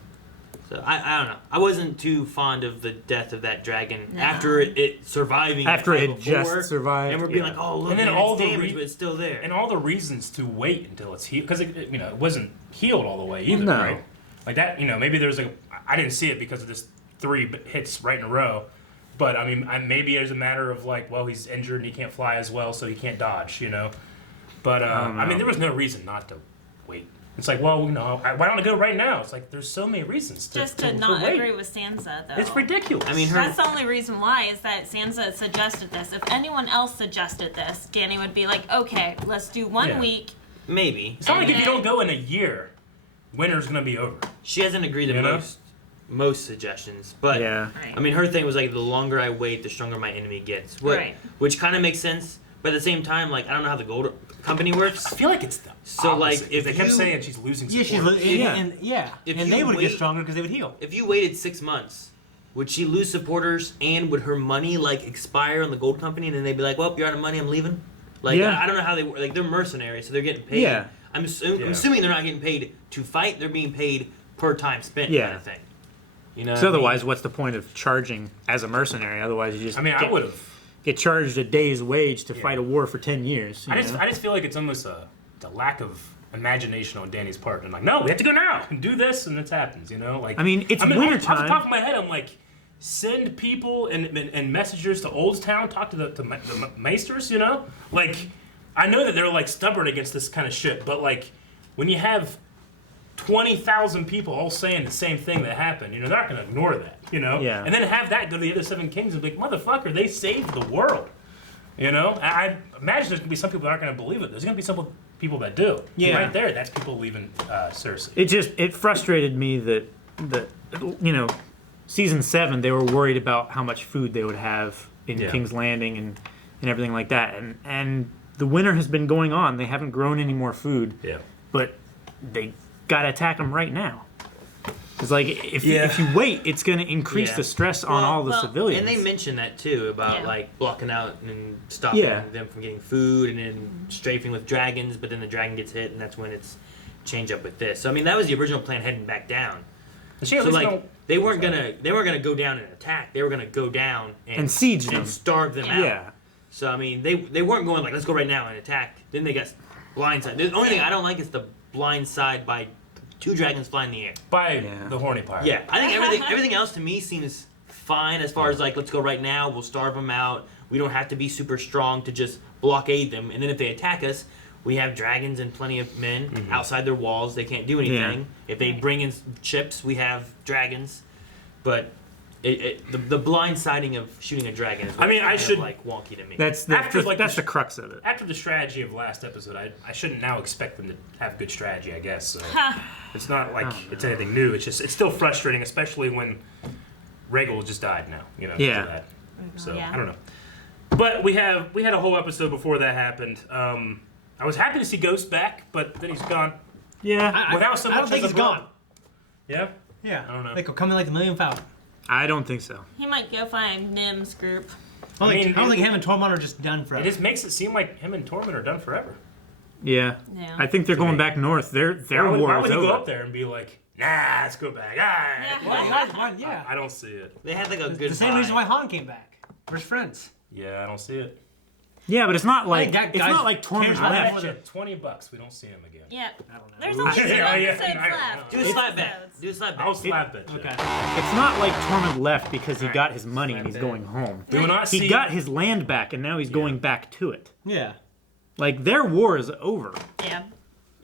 So I don't know. I wasn't too fond of the death of that dragon No. after it surviving. After the it fight had before, just survived, and we're being yeah. like, oh look, And then man, all it's the damaged, but it's still there. And all the reasons to wait until it's healed, because it wasn't healed all the way either, No. right? Like that, maybe there's I didn't see it because of this 3 hits right in a row, but I mean, maybe there's a matter of like, well, he's injured and he can't fly as well, so he can't dodge, But don't I mean, know. there was no reason not to wait. It's like, well, why don't I go right now? It's like there's so many reasons to not wait. agree with Sansa, though. It's ridiculous. I mean, that's the only reason why is that Sansa suggested this. If anyone else suggested this, Dany would be like, okay, let's do 1 week. Maybe. It's not like if you don't go in a year, winter's gonna be over. She hasn't agreed to most suggestions, but I mean, her thing was like, the longer I wait, the stronger my enemy gets. Which kind of makes sense, but at the same time, like, I don't know how the gold company works. I feel like it's the so opposite, like if they kept saying she's losing support. And they would get stronger because they would heal. If you waited 6 months, would she lose supporters and would her money like expire on the gold company and then they'd be like, well, you're out of money, I'm leaving? Like, I don't know how they work. Like, they're mercenaries, so they're getting paid. Yeah. I'm assuming they're not getting paid to fight, they're being paid per time spent kind of thing. You know. So otherwise, what's the point of charging as a mercenary? Otherwise, you just I would have get charged a day's wage to fight a war for 10 years. I just feel like it's almost a lack of imagination on Dany's part. And like, no, we have to go now and do this, and this happens. You know, like I mean, it's wintertime. Off the top of my head, I'm like, send people and messengers to Oldstown, talk to the maesters. You know, like I know that they're like stubborn against this kind of shit, but like when you have 20,000 people all saying the same thing that happened, you know, they're not going to ignore that, you know? Yeah. And then have that go to the other 7 kings and be like, motherfucker, they saved the world. You know? I imagine there's going to be some people that aren't going to believe it. There's going to be some people that do. Yeah. And right there, that's people leaving Cersei. It frustrated me that you know, season 7, they were worried about how much food they would have in King's Landing and everything like that. And the winter has been going on. They haven't grown any more food. Yeah. But they got to attack them right now. It's like if you wait, it's going to increase the stress on all the civilians. And they mentioned that too about like blocking out and stopping them from getting food, and then strafing with dragons. But then the dragon gets hit, and that's when it's change up with this. So I mean, that was the original plan heading back down. So like they weren't gonna go down and attack. They were gonna go down and siege them and starve them out. Yeah. So I mean, they weren't going like, let's go right now and attack. Then they got blindsided. The only thing I don't like is the blindside by 2 dragons flying in the air. By the horny pirate. Yeah, I think everything else to me seems fine as far as like, let's go right now, we'll starve them out. We don't have to be super strong to just blockade them. And then if they attack us, we have dragons and plenty of men outside their walls. They can't do anything. Yeah. If they bring in ships, we have dragons. But the blindsiding of shooting a dragon is like wonky to me. That's the crux of it. After the strategy of last episode, I shouldn't now expect them to have good strategy, I guess. So it's not like it's anything new. It's still frustrating, especially when Rhaegal just died now. You know. Yeah. Of that. So I don't know. But we had a whole episode before that happened. I was happy to see Ghost back, but then he's gone. Yeah. Without so much I don't think as he's a gone. Yeah. Yeah. I don't know. Like he'll come in like the Million Falcon. I don't think so. He might go find Nim's group. I don't think him and Tormund are just done forever. It just makes it seem like him and Tormund are done forever. Yeah. Yeah. I think they're going back north. Their war Why is would he over. go up there and be like, nah, let's go back. Yeah. I don't see it. They had like a good The same vibe. reason why Han came back. We're friends. Yeah, I don't see it. Yeah, but it's not like that it's guy's not like Tormund cares about that left. more than- $20, we don't see him again. Yeah. I don't know. There's only 2 episodes left. Do a slap bet. Do a slap bet. I'll slap it. Okay. It's not like Tormund left because he got his money and he's going home. We will not see. He got his land back and now he's going back to it. Yeah. Like their war is over. Yeah.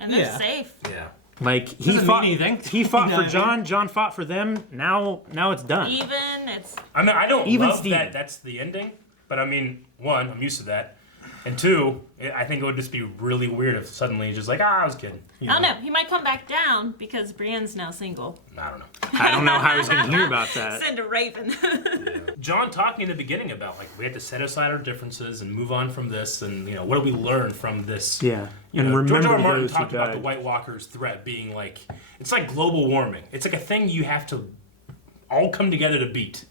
And they're Yeah. safe. Yeah. Like he Doesn't fought. mean anything. He fought You know for what I John. John fought for them. Now it's done. Even it's I mean, I don't Even love Steven. that that's the ending, but I mean, 1, I'm used to that. And 2, I think it would just be really weird if suddenly he's just like, I was kidding. You I don't know. He might come back down because Brienne's now single. I don't know. I don't know how he's going to hear about that. Send a raven. John talking in the beginning about like we had to set aside our differences and move on from this, and what do we learn from this? Yeah, You and know, remember George R. R. Martin those who talked about the died. White Walker's threat being like it's like global warming. It's like a thing you have to all come together to beat,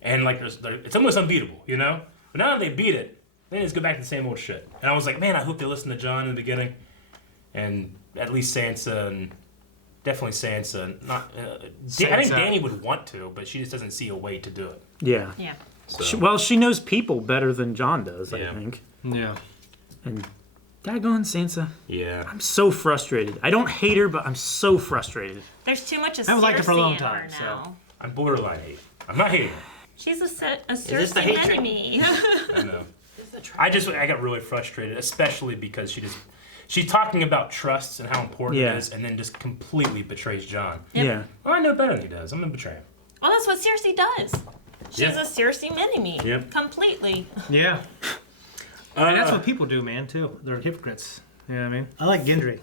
and like it's almost unbeatable, you know. But now that they beat it, then just go back to the same old shit. And I was like, man, I hope they listen to John in the beginning, and at least Sansa and definitely Sansa. Not, I think Dany would want to, but she just doesn't see a way to do it. Yeah. Yeah. So. She knows people better than John does. Yeah. I think. Yeah. And daggone Sansa. Yeah. I'm so frustrated. I don't hate her, but I'm so frustrated. There's too much of I haven't liked her for a long Cersei in her time, so. now. I'm borderline hate. I'm not hating her. She's a this the Cersei hatred? enemy. I know. I got really frustrated, especially because she's talking about trust and how important Yeah. it is, and then just completely betrays John. Yep. Yeah. Well, I know better than he does. I'm gonna betray him. Well, that's what Cersei does. She's Yeah. a Cersei mini-me. Yep. Completely. Yeah. And that's what people do, man, too. They're hypocrites. You know what I mean? I like Gendry.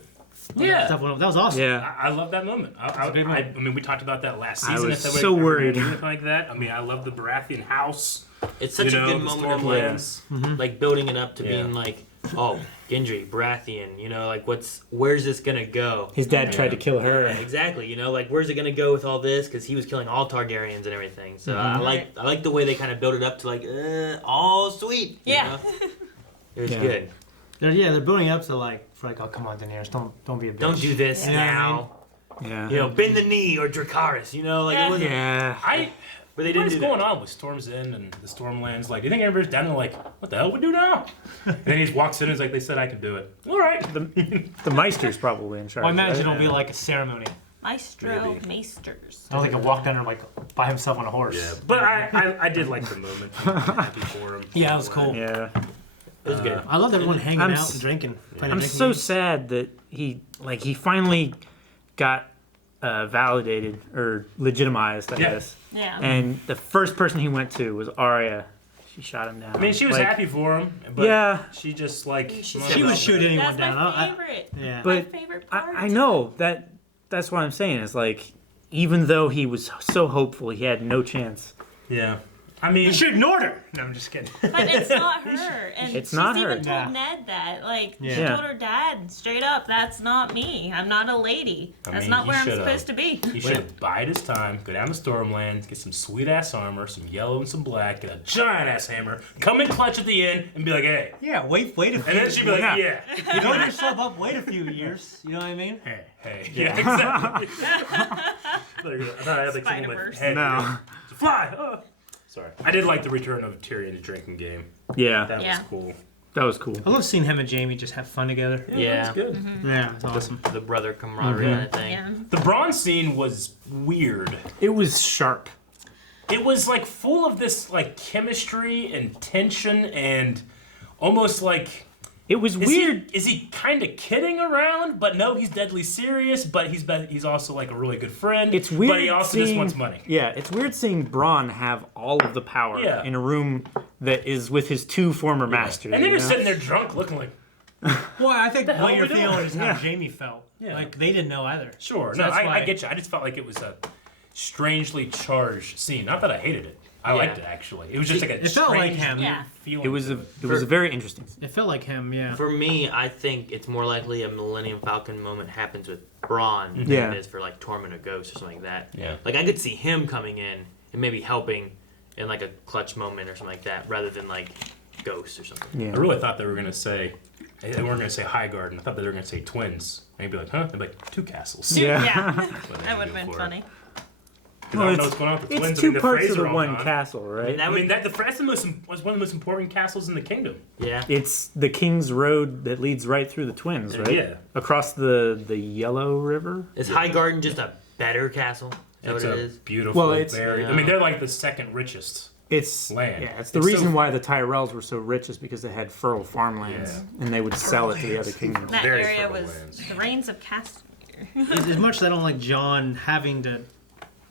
Yeah. That was awesome. Yeah. I love that moment. I mean, we talked about that last I season. was if that so would- worried. anything like that. I mean, I love the Baratheon house. It's such a good moment of like, Stormlands. like building it up to Yeah. being like, oh, Gendry, Baratheon, you know, like where's this gonna go? His dad tried to kill her. Yeah, exactly. You know, like where's it gonna go with all this? Because he was killing all Targaryens and everything. So I like the way they kind of build it up to like, all sweet. you Yeah. know? It was Yeah. good. They're building up to like, oh, come on, Daenerys, don't be a bitch. Don't do this You know what I now. Yeah. You know, bend the knee or Dracarys. You know, like it wasn't. Yeah. But they What didn't is do going that. on with Storm's End and the Stormlands? Like, do you think everybody's down there like, what the hell we do now? And then he just walks in and is like, they said I could do it. All right. The Meister's probably in charge. Well, I imagine right? it'll be like a ceremony. Maestro Maybe. Maesters. I don't think he'll walk down there like by himself on a horse. Yeah, but I did like the moment. I'm happy for him. Yeah, it was cool. Yeah. It was good. I loved everyone hanging I'm out s- and drinking. playing I'm drinking so games. sad that he finally got validated or legitimized, I Yeah. guess. Yeah. And the first person he went to was Arya. She shot him down. I mean, she was Like, happy for him, but Yeah. she just like She would shoot anyone That's down. my favorite. Yeah. But my favorite part. I know that's what I'm saying. Is like, even though he was so hopeful, he had no chance. Yeah. I mean, You should have ignored her. No, I'm just kidding. But it's not her. And It's she's not her. even told Nah. Ned that. Like, she Yeah. told her dad straight up, that's not me. I'm not a lady. I That's mean, not he where I'm should've- supposed to be. he should have bided his time, go down to Stormlands, get some sweet ass armor, some yellow and some black, get a giant ass hammer, come in clutch at the end, and be like, hey. Yeah, wait a few. And then she'd be like, yeah. You build yourself up, wait a few years. You know what I mean? Hey. Yeah, exactly. I thought I had like something with Spider-Verse. head. No. Fly! Oh. Sorry. I did like the return of Tyrion's drinking game. Yeah, That Yeah. was cool. that was cool. I love seeing him and Jamie just have fun together. Yeah. That was good. Mm-hmm. Yeah, it's awesome. The brother camaraderie kind of thing. Yeah. The bronze scene was weird. It was sharp. It was like full of this like chemistry and tension and almost like It was weird. Is he kind of kidding around? But no, he's deadly serious. But he's also like a really good friend. It's weird. But he also just wants money. Yeah, it's weird seeing Bronn have all of the power Yeah. in a room that is with his two former masters. And they're you just know? sitting there drunk, looking like. Well, I think hell what are you're we doing? feeling is how Yeah. Jamie felt. Yeah. Like, they didn't know either. Sure. So No, that's why- I get you. I just felt like it was a strangely charged scene. Not that I hated it. I liked it actually. It was just like a It felt like strange him. Yeah. feeling. It was to a very interesting. It felt like him, yeah. For me, I think it's more likely a Millennium Falcon moment happens with Bronn than Yeah. it is for like Tormund or Ghost or something like that. Yeah. Like I could see him coming in and maybe helping in like a clutch moment or something like that, rather than like Ghost or something. Yeah. I really thought they were gonna say. They weren't gonna say Highgarden. I thought they were gonna say twins. And you'd be like, huh? They'd be like, two castles. Yeah. Yeah. That's what they That would do have been for it. funny. 'Cause I don't know what's going on with the twins. It's I two mean, the parts of Freys the are all one gone. castle, right? I mean, that's was one of the most important castles in the kingdom. Yeah. It's the King's Road that leads right through the Twins, right? Yeah. Across the Yellow River. Is Highgarden just a better castle? Is that It's what it a is? beautiful, Well, it's- very. I mean, they're like the second richest. It's Land. Yeah, it's the It's reason so- why the Tyrells were so rich is because they had fertile farmlands, and they would sell it to the other kingdoms. That Very area fertile was lands. the reigns of Castamere. As much as I don't like John having to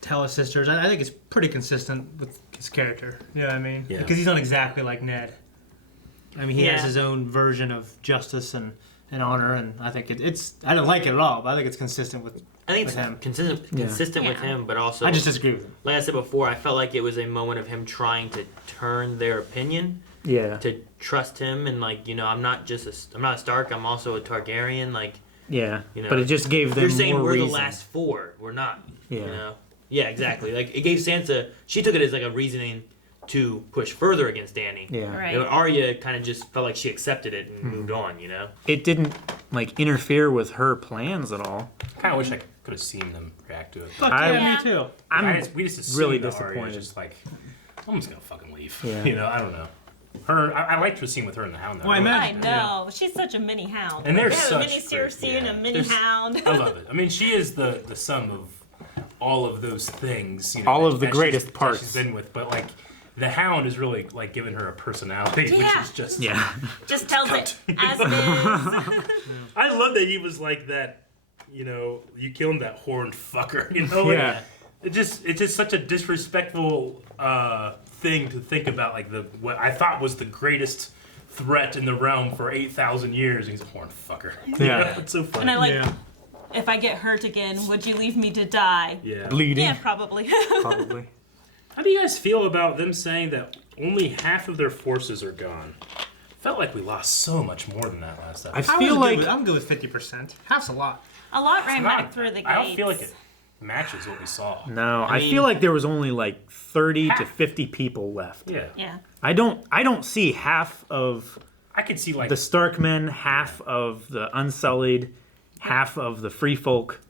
tell his sisters, I think it's pretty consistent with his character. You know what I mean? Yeah. Because he's not exactly like Ned. I mean, he has Yeah. his own version of justice and honor, and I think it's. I don't like it at all, but I think it's consistent with. I think it's with him. consistent with Yeah. him, but also I just disagree with him. like I said before, I felt like it was a moment of him trying to turn their opinion Yeah, to trust him, and like I'm not I'm not a Stark, I'm also a Targaryen. Like yeah. You know, but it just gave them you're saying more we're reason. the last four, we're not. Yeah. You know? Yeah, exactly. Like it gave Sansa, she took it as like a reasoning to push further against Dany. Yeah. Right. You know, Arya kind of just felt like she accepted it and moved on. You know. It didn't like interfere with her plans at all. I kind of wish I could have seen them react to it. Fuck I- yeah, Yeah. me too. We just assumed really that Arya disappointed. was just like, I'm just gonna fucking leave. Yeah. You know, I don't know. I liked her scene with her and the Hound. Though. Well, I really imagine- liked I it. know. She's such a mini hound. And they're They have a such mini great- Cersei and a yeah. mini There's- hound. I love it. I mean, she is the sum of all of those things. You know, All of the that greatest that parts. she's been with, but like the Hound is really like giving her a personality, which Yeah. is just Yeah. Just tells Cut. it as it is. I love that he was like that. You know, you kill him, that horned fucker. You know, Yeah. It's just such a disrespectful thing to think about. Like what I thought was the greatest threat in the realm for 8,000 years. He's a horned fucker. Yeah. It's so funny. And I like, if I get hurt again, would you leave me to die? Yeah. Bleeding. Yeah, probably. Probably. How do you guys feel about them saying that only half of their forces are gone? Felt like we lost so much more than that last episode. I feel like I'm good with 50%. Half's a lot. A lot ran Not- back through the gates. I don't feel like it matches what we saw. no. I mean- feel like there was only like 30 to 50 people left. Yeah. Yeah. I don't see half of I could see like the Starkmen, half of the Unsullied, half of the Free Folk.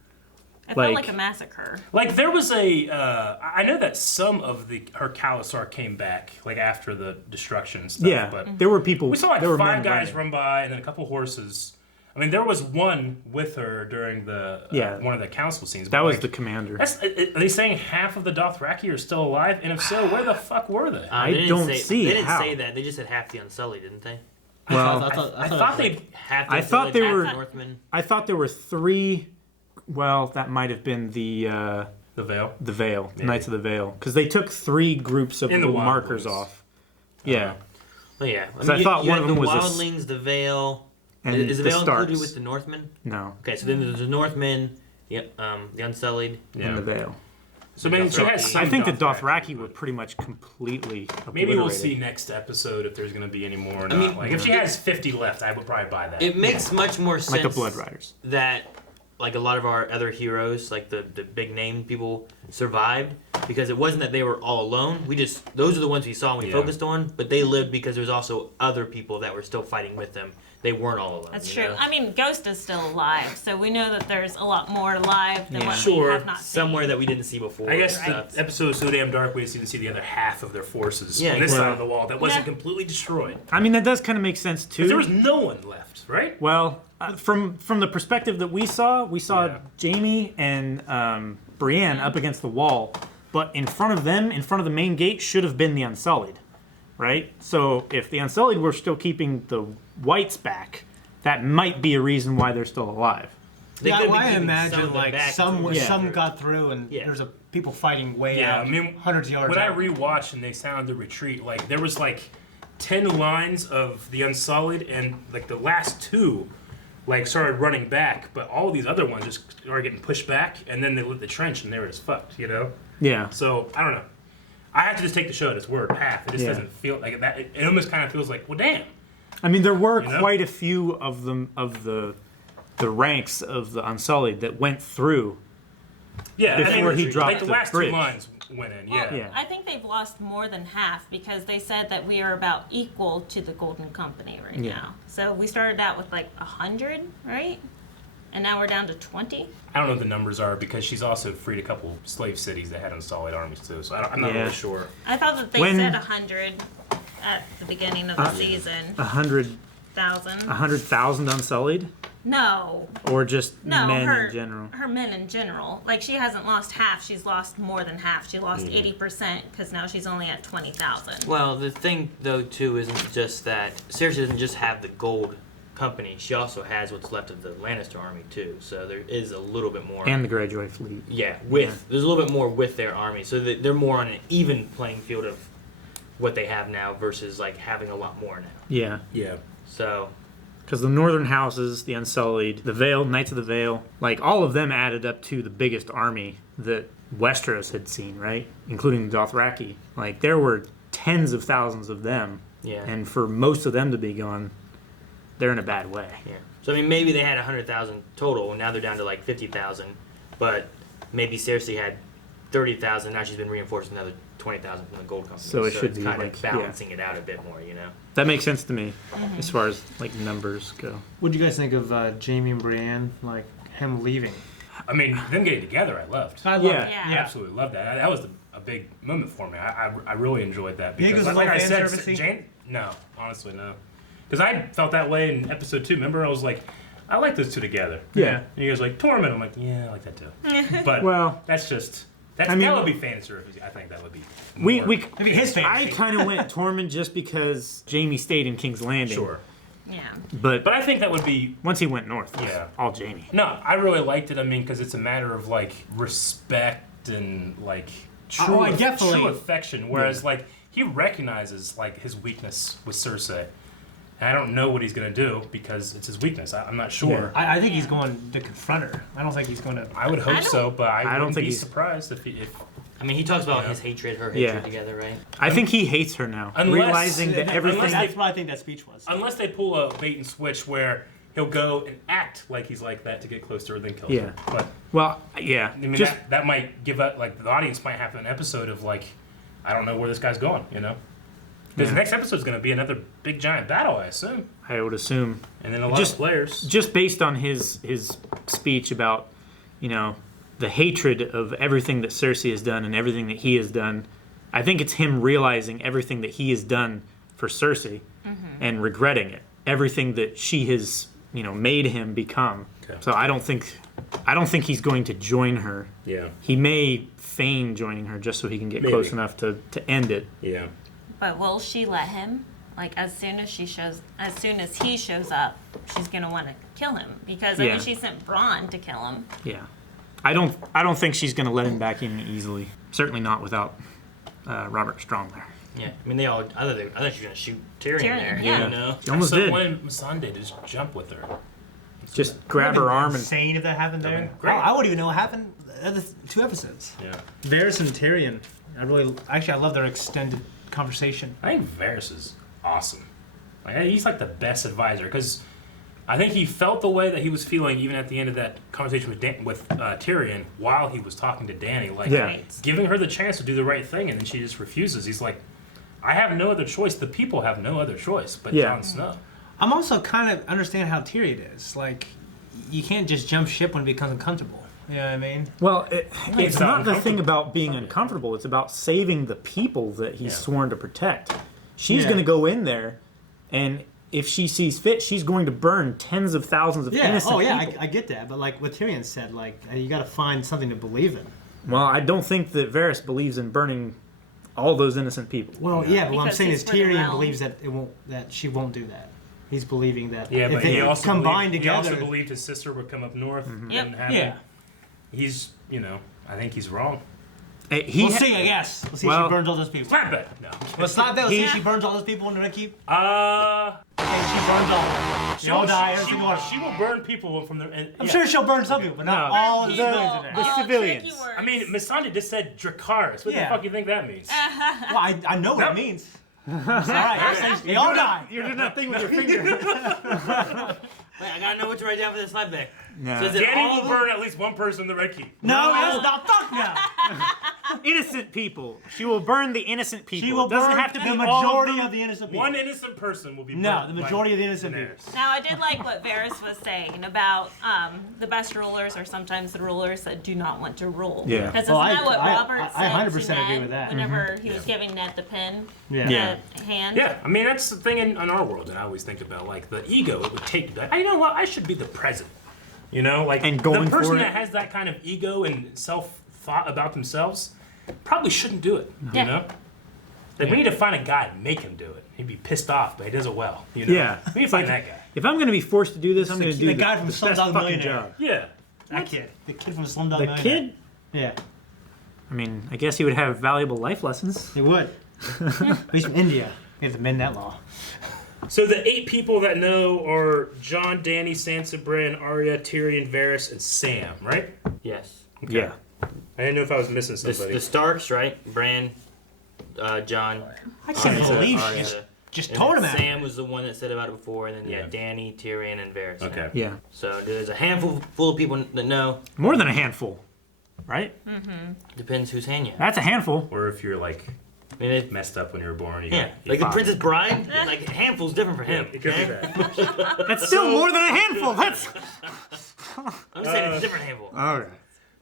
It felt like a massacre. Like there was I know that some of her Khalasar came back like after the destruction and stuff. Yeah, but there were people. we saw like there were 5 men guys running. run by and then a couple horses. I mean, there was one with her during the one of the council scenes. That but, was like, the commander. Are they saying half of the Dothraki are still alive? And if so, where the fuck were they? I They didn't don't say, see They didn't how. say that. They just said half the Unsullied, didn't they? Well, I thought they. Half the I thought Unsullied, they half were. the Northmen. I thought there were 3. Well, that might have been the Veil. The Veil, Maybe. Knights of the Veil, because they took 3 groups of In the little Wildlings. markers off. Yeah, Oh yeah. 'Cause I thought you one had of them the was a s- Wildlings, the Veil. and Is the the Veil included Starks. with the Northmen? No, Okay, so then there's the Northmen, the Unsullied. and the Veil. So maybe she has some I think the Dothraki. Dothraki were pretty much completely Maybe we'll obliterated. see next episode if there's going to be any more or not. mean, like if she has 50 left, I would probably buy that. It makes much more sense like the Blood Riders. that like a lot of our other heroes, like the big name people, survived because it wasn't that they were all alone. Those are the ones we saw and we Yeah. focused on, but they lived because there's also other people that were still fighting with them. They weren't all alone. That's you true. know? I mean, Ghost is still alive, so we know that there's a lot more alive than what Sure. we have not seen. Somewhere that we didn't see before. I guess and the stuff. episode was so damn dark we didn't even see the other half of their forces Yeah, on this well- side of the wall that wasn't Yeah. completely destroyed. I mean, that does kind of make sense too. Because there was no one left, right? Well, from the perspective that we saw Yeah. Jaime and Brienne up against the wall, but in front of them, in front of the main gate, should have been the Unsullied, right? So if the Unsullied were still keeping the Whites back, that might be a reason why they're still alive. They Yeah, could be well, I keeping some imagine of them like back some to- some got through and Yeah. there's people fighting way Yeah, out, I mean, hundreds of yards when I out. rewatched and they sounded the retreat, like there was like 10 lines of the Unsullied, and like the last 2 like started running back, but all these other ones just started getting pushed back, and then they lit the trench and they were just fucked, you know? Yeah. So I don't know. I have to just take the show at its word, half. It just Yeah. doesn't feel like that. It almost kind of feels like, well, damn. I mean, there were You know? quite a few of them of the ranks of the Unsullied that went through. Yeah, Before he dropped like the the last bridge. 2 lines went in. Yeah. Yeah. I think they've lost more than half because they said that we are about equal to the Golden Company right Yeah. now. So we started out with like 100, right? And now we're down to 20. I don't know what the numbers are because she's also freed a couple slave cities that had Unsullied armies too. So I'm not Yeah. really sure. I thought that they When- said 100 at the beginning of the season. 100,000 Unsullied, No. or just No, men her, in general. her men in general. Like, she hasn't lost half. She's lost more than half. She lost 80% because now she's only at 20,000. Well, the thing though too isn't just that Cersei doesn't just have the gold company. She also has what's left of the Lannister army too. So there is a little bit more. And the Greyjoy fleet. Yeah, there's a little bit more with their army, so they're more on an even playing field of what they have now versus like having a lot more now. Yeah. Yeah. So Because the Northern Houses, the Unsullied, the Vale, Knights of the Vale, like all of them added up to the biggest army that Westeros had seen, right? Including the Dothraki. Like there were tens of thousands of them. Yeah. And for most of them to be gone, they're in a bad way. yeah. So I mean, maybe they had 100,000 total, and now they're down to like 50,000. But maybe Cersei had 30,000. Now she's been reinforced with another 20,000 from the Gold Company. So it should it's be kind like- of balancing it out a bit more, you know. That makes sense to me as far as like numbers go. What do you guys think of Jaime and Brienne, like him leaving? I mean, them getting together, I loved. I love Yeah. it. Yeah. I absolutely loved that. That was a big moment for me. I really enjoyed that You think because, it was a like I little said, fan-servicey? Jane. No, honestly, no. Because I felt that way in episode 2. Remember, I was like, I like those two together. Yeah. And you guys were like Torment. I'm like, yeah, I like that too. But Well, that's just that would be fan service. I think that would be. we more- Maybe his I fantasy. kind of went Tormund just because Jaime stayed in King's Landing. Sure. Yeah. But I think that would be once he went north. Yeah. All Jamie. No, I really liked it. I mean, because it's a matter of like respect and like true, I definitely- true affection. Whereas like he recognizes like his weakness with Cersei. And I don't know what he's gonna do because it's his weakness. I'm not sure. I think he's going to confront her. I don't think he's going to. I would hope so, but I don't wouldn't think be he's- surprised if he. I mean, he talks about his hatred, her hatred together, right? I think he hates her now, realizing that everything. That's what I think that speech was. Unless they pull a bait and switch where he'll go and act like he's like that to get close to her, then kill Yeah. her. But Well, yeah. I mean, just that might give up, like, the audience might have an episode of, like, I don't know where this guy's going, you know? Because the next episode is going to be another big giant battle, I assume. I would assume. And then a lot of players. Just based on his speech about, you know, the hatred of everything that Cersei has done and everything that he has done, I think it's him realizing everything that he has done for Cersei and regretting it. Everything that she has, you know, made him become. Okay. So I don't think he's going to join her. Yeah. He may feign joining her just so he can get close enough to end it. Yeah. But will she let him? Like as soon as he shows up, she's gonna want to kill him because I mean she sent Bronn to kill him. Yeah. I don't think she's going to let him back in easily. Certainly not without Robert Strong there. Yeah, I mean, I thought she was gonna shoot Tyrion there. Yeah. You know, She almost so did. when Missandei just jump with her. Just grab her arm and. Insane if that happened there. been great. I wouldn't even know what happened. The other 2 episodes. Yeah. Varys and Tyrion. I love their extended conversation. I think Varys is awesome. Like he's like the best advisor because I think he felt the way that he was feeling even at the end of that conversation with Tyrion while he was talking to Dany, like giving her the chance to do the right thing, and then she just refuses. He's like, I have no other choice. The people have no other choice but Jon Snow. I'm also kind of understand how Tyrion is. Like, you can't just jump ship when it becomes uncomfortable. You know what I mean? Well, it's not the thing about being uncomfortable. It's about saving the people that he's sworn to protect. She's going to go in there, and if she sees fit, she's going to burn tens of thousands of innocent people. I get that. But like what Tyrion said, like you got to find something to believe in. Well, I don't think that Varys believes in burning all those innocent people. Well, yeah, but what I'm Because saying he's is for the Tyrion realm. believes that she won't do that. He's believing that Yeah, if but they he also combine believed, together. He also believed his sister would come up north Yep. and have him. He's, I think he's wrong. We'll see, I guess. We'll see if she burns all those people. Slap it! No. Well, slap that. We'll see if she burns all those people in the keep. Uh, Okay, she burns all of them. They all die. every single one. She will burn people from the. I'm sure she'll burn some people, but not all the civilians in there. The civilians. I mean, Missandei just said Dracarys. What the fuck do you think that means? Well, I know what it means. All right, they all die. You're doing that thing with your finger. wait, I gotta know what to write down for this slide deck. No. So is it Danny all will of them? burn at least one person in the Red Keep. No, not fuck no. Innocent people. She will burn the innocent people. She will it doesn't burn have to be the all majority of the innocent people. One innocent person will be No, burned the majority of the innocent Daenerys. people. Now, I did like what Varys was saying about the best rulers are sometimes the rulers that do not want to rule. Yeah. Because Well, isn't that what Robert I said 100% to Ned agree with that. whenever he was giving Ned the pin, Yeah. the hand? Yeah, I mean that's the thing in our world that I always think about, like the ego it would take. You know what? I should be the president. You know, like And going the person for it. that has that kind of ego and self-thought about themselves probably shouldn't do it. Yeah. You know, like we need to find a guy and make him do it. He'd be pissed off, but he does it well. You know? Yeah. we need to find that guy. If I'm going to be forced to do this, I'm going to do the guy from the best Slumdog fucking Millionaire. job. Yeah. That kid. The kid from Slumdog The Millionaire. kid? Yeah, I mean, I guess he would have valuable life lessons. he would. He's from India. He has to amend that law. So the 8 people that know are Jon, Dany, Sansa, Bran, Arya, Tyrion, Varys, and Sam, right? Yes. Okay. Yeah. I didn't know if I was missing The somebody. Starks, right? Bran, Jon. I can't Arya, believe she Arya. just And told then him that. Sam was the one that said about it before, and then Yeah. Dany, Tyrion, and Varys. Okay. Yeah. So there's a handful full of people that know. More than a handful, right? Depends whose hand you have. That's a handful. Or if you're like I mean, messed up when you were born. You yeah, got like the 5. Princess Bride. Like a handful's different for him. It could be okay? that. That's still more than a handful. That's. I'm saying it's a different handful. All right.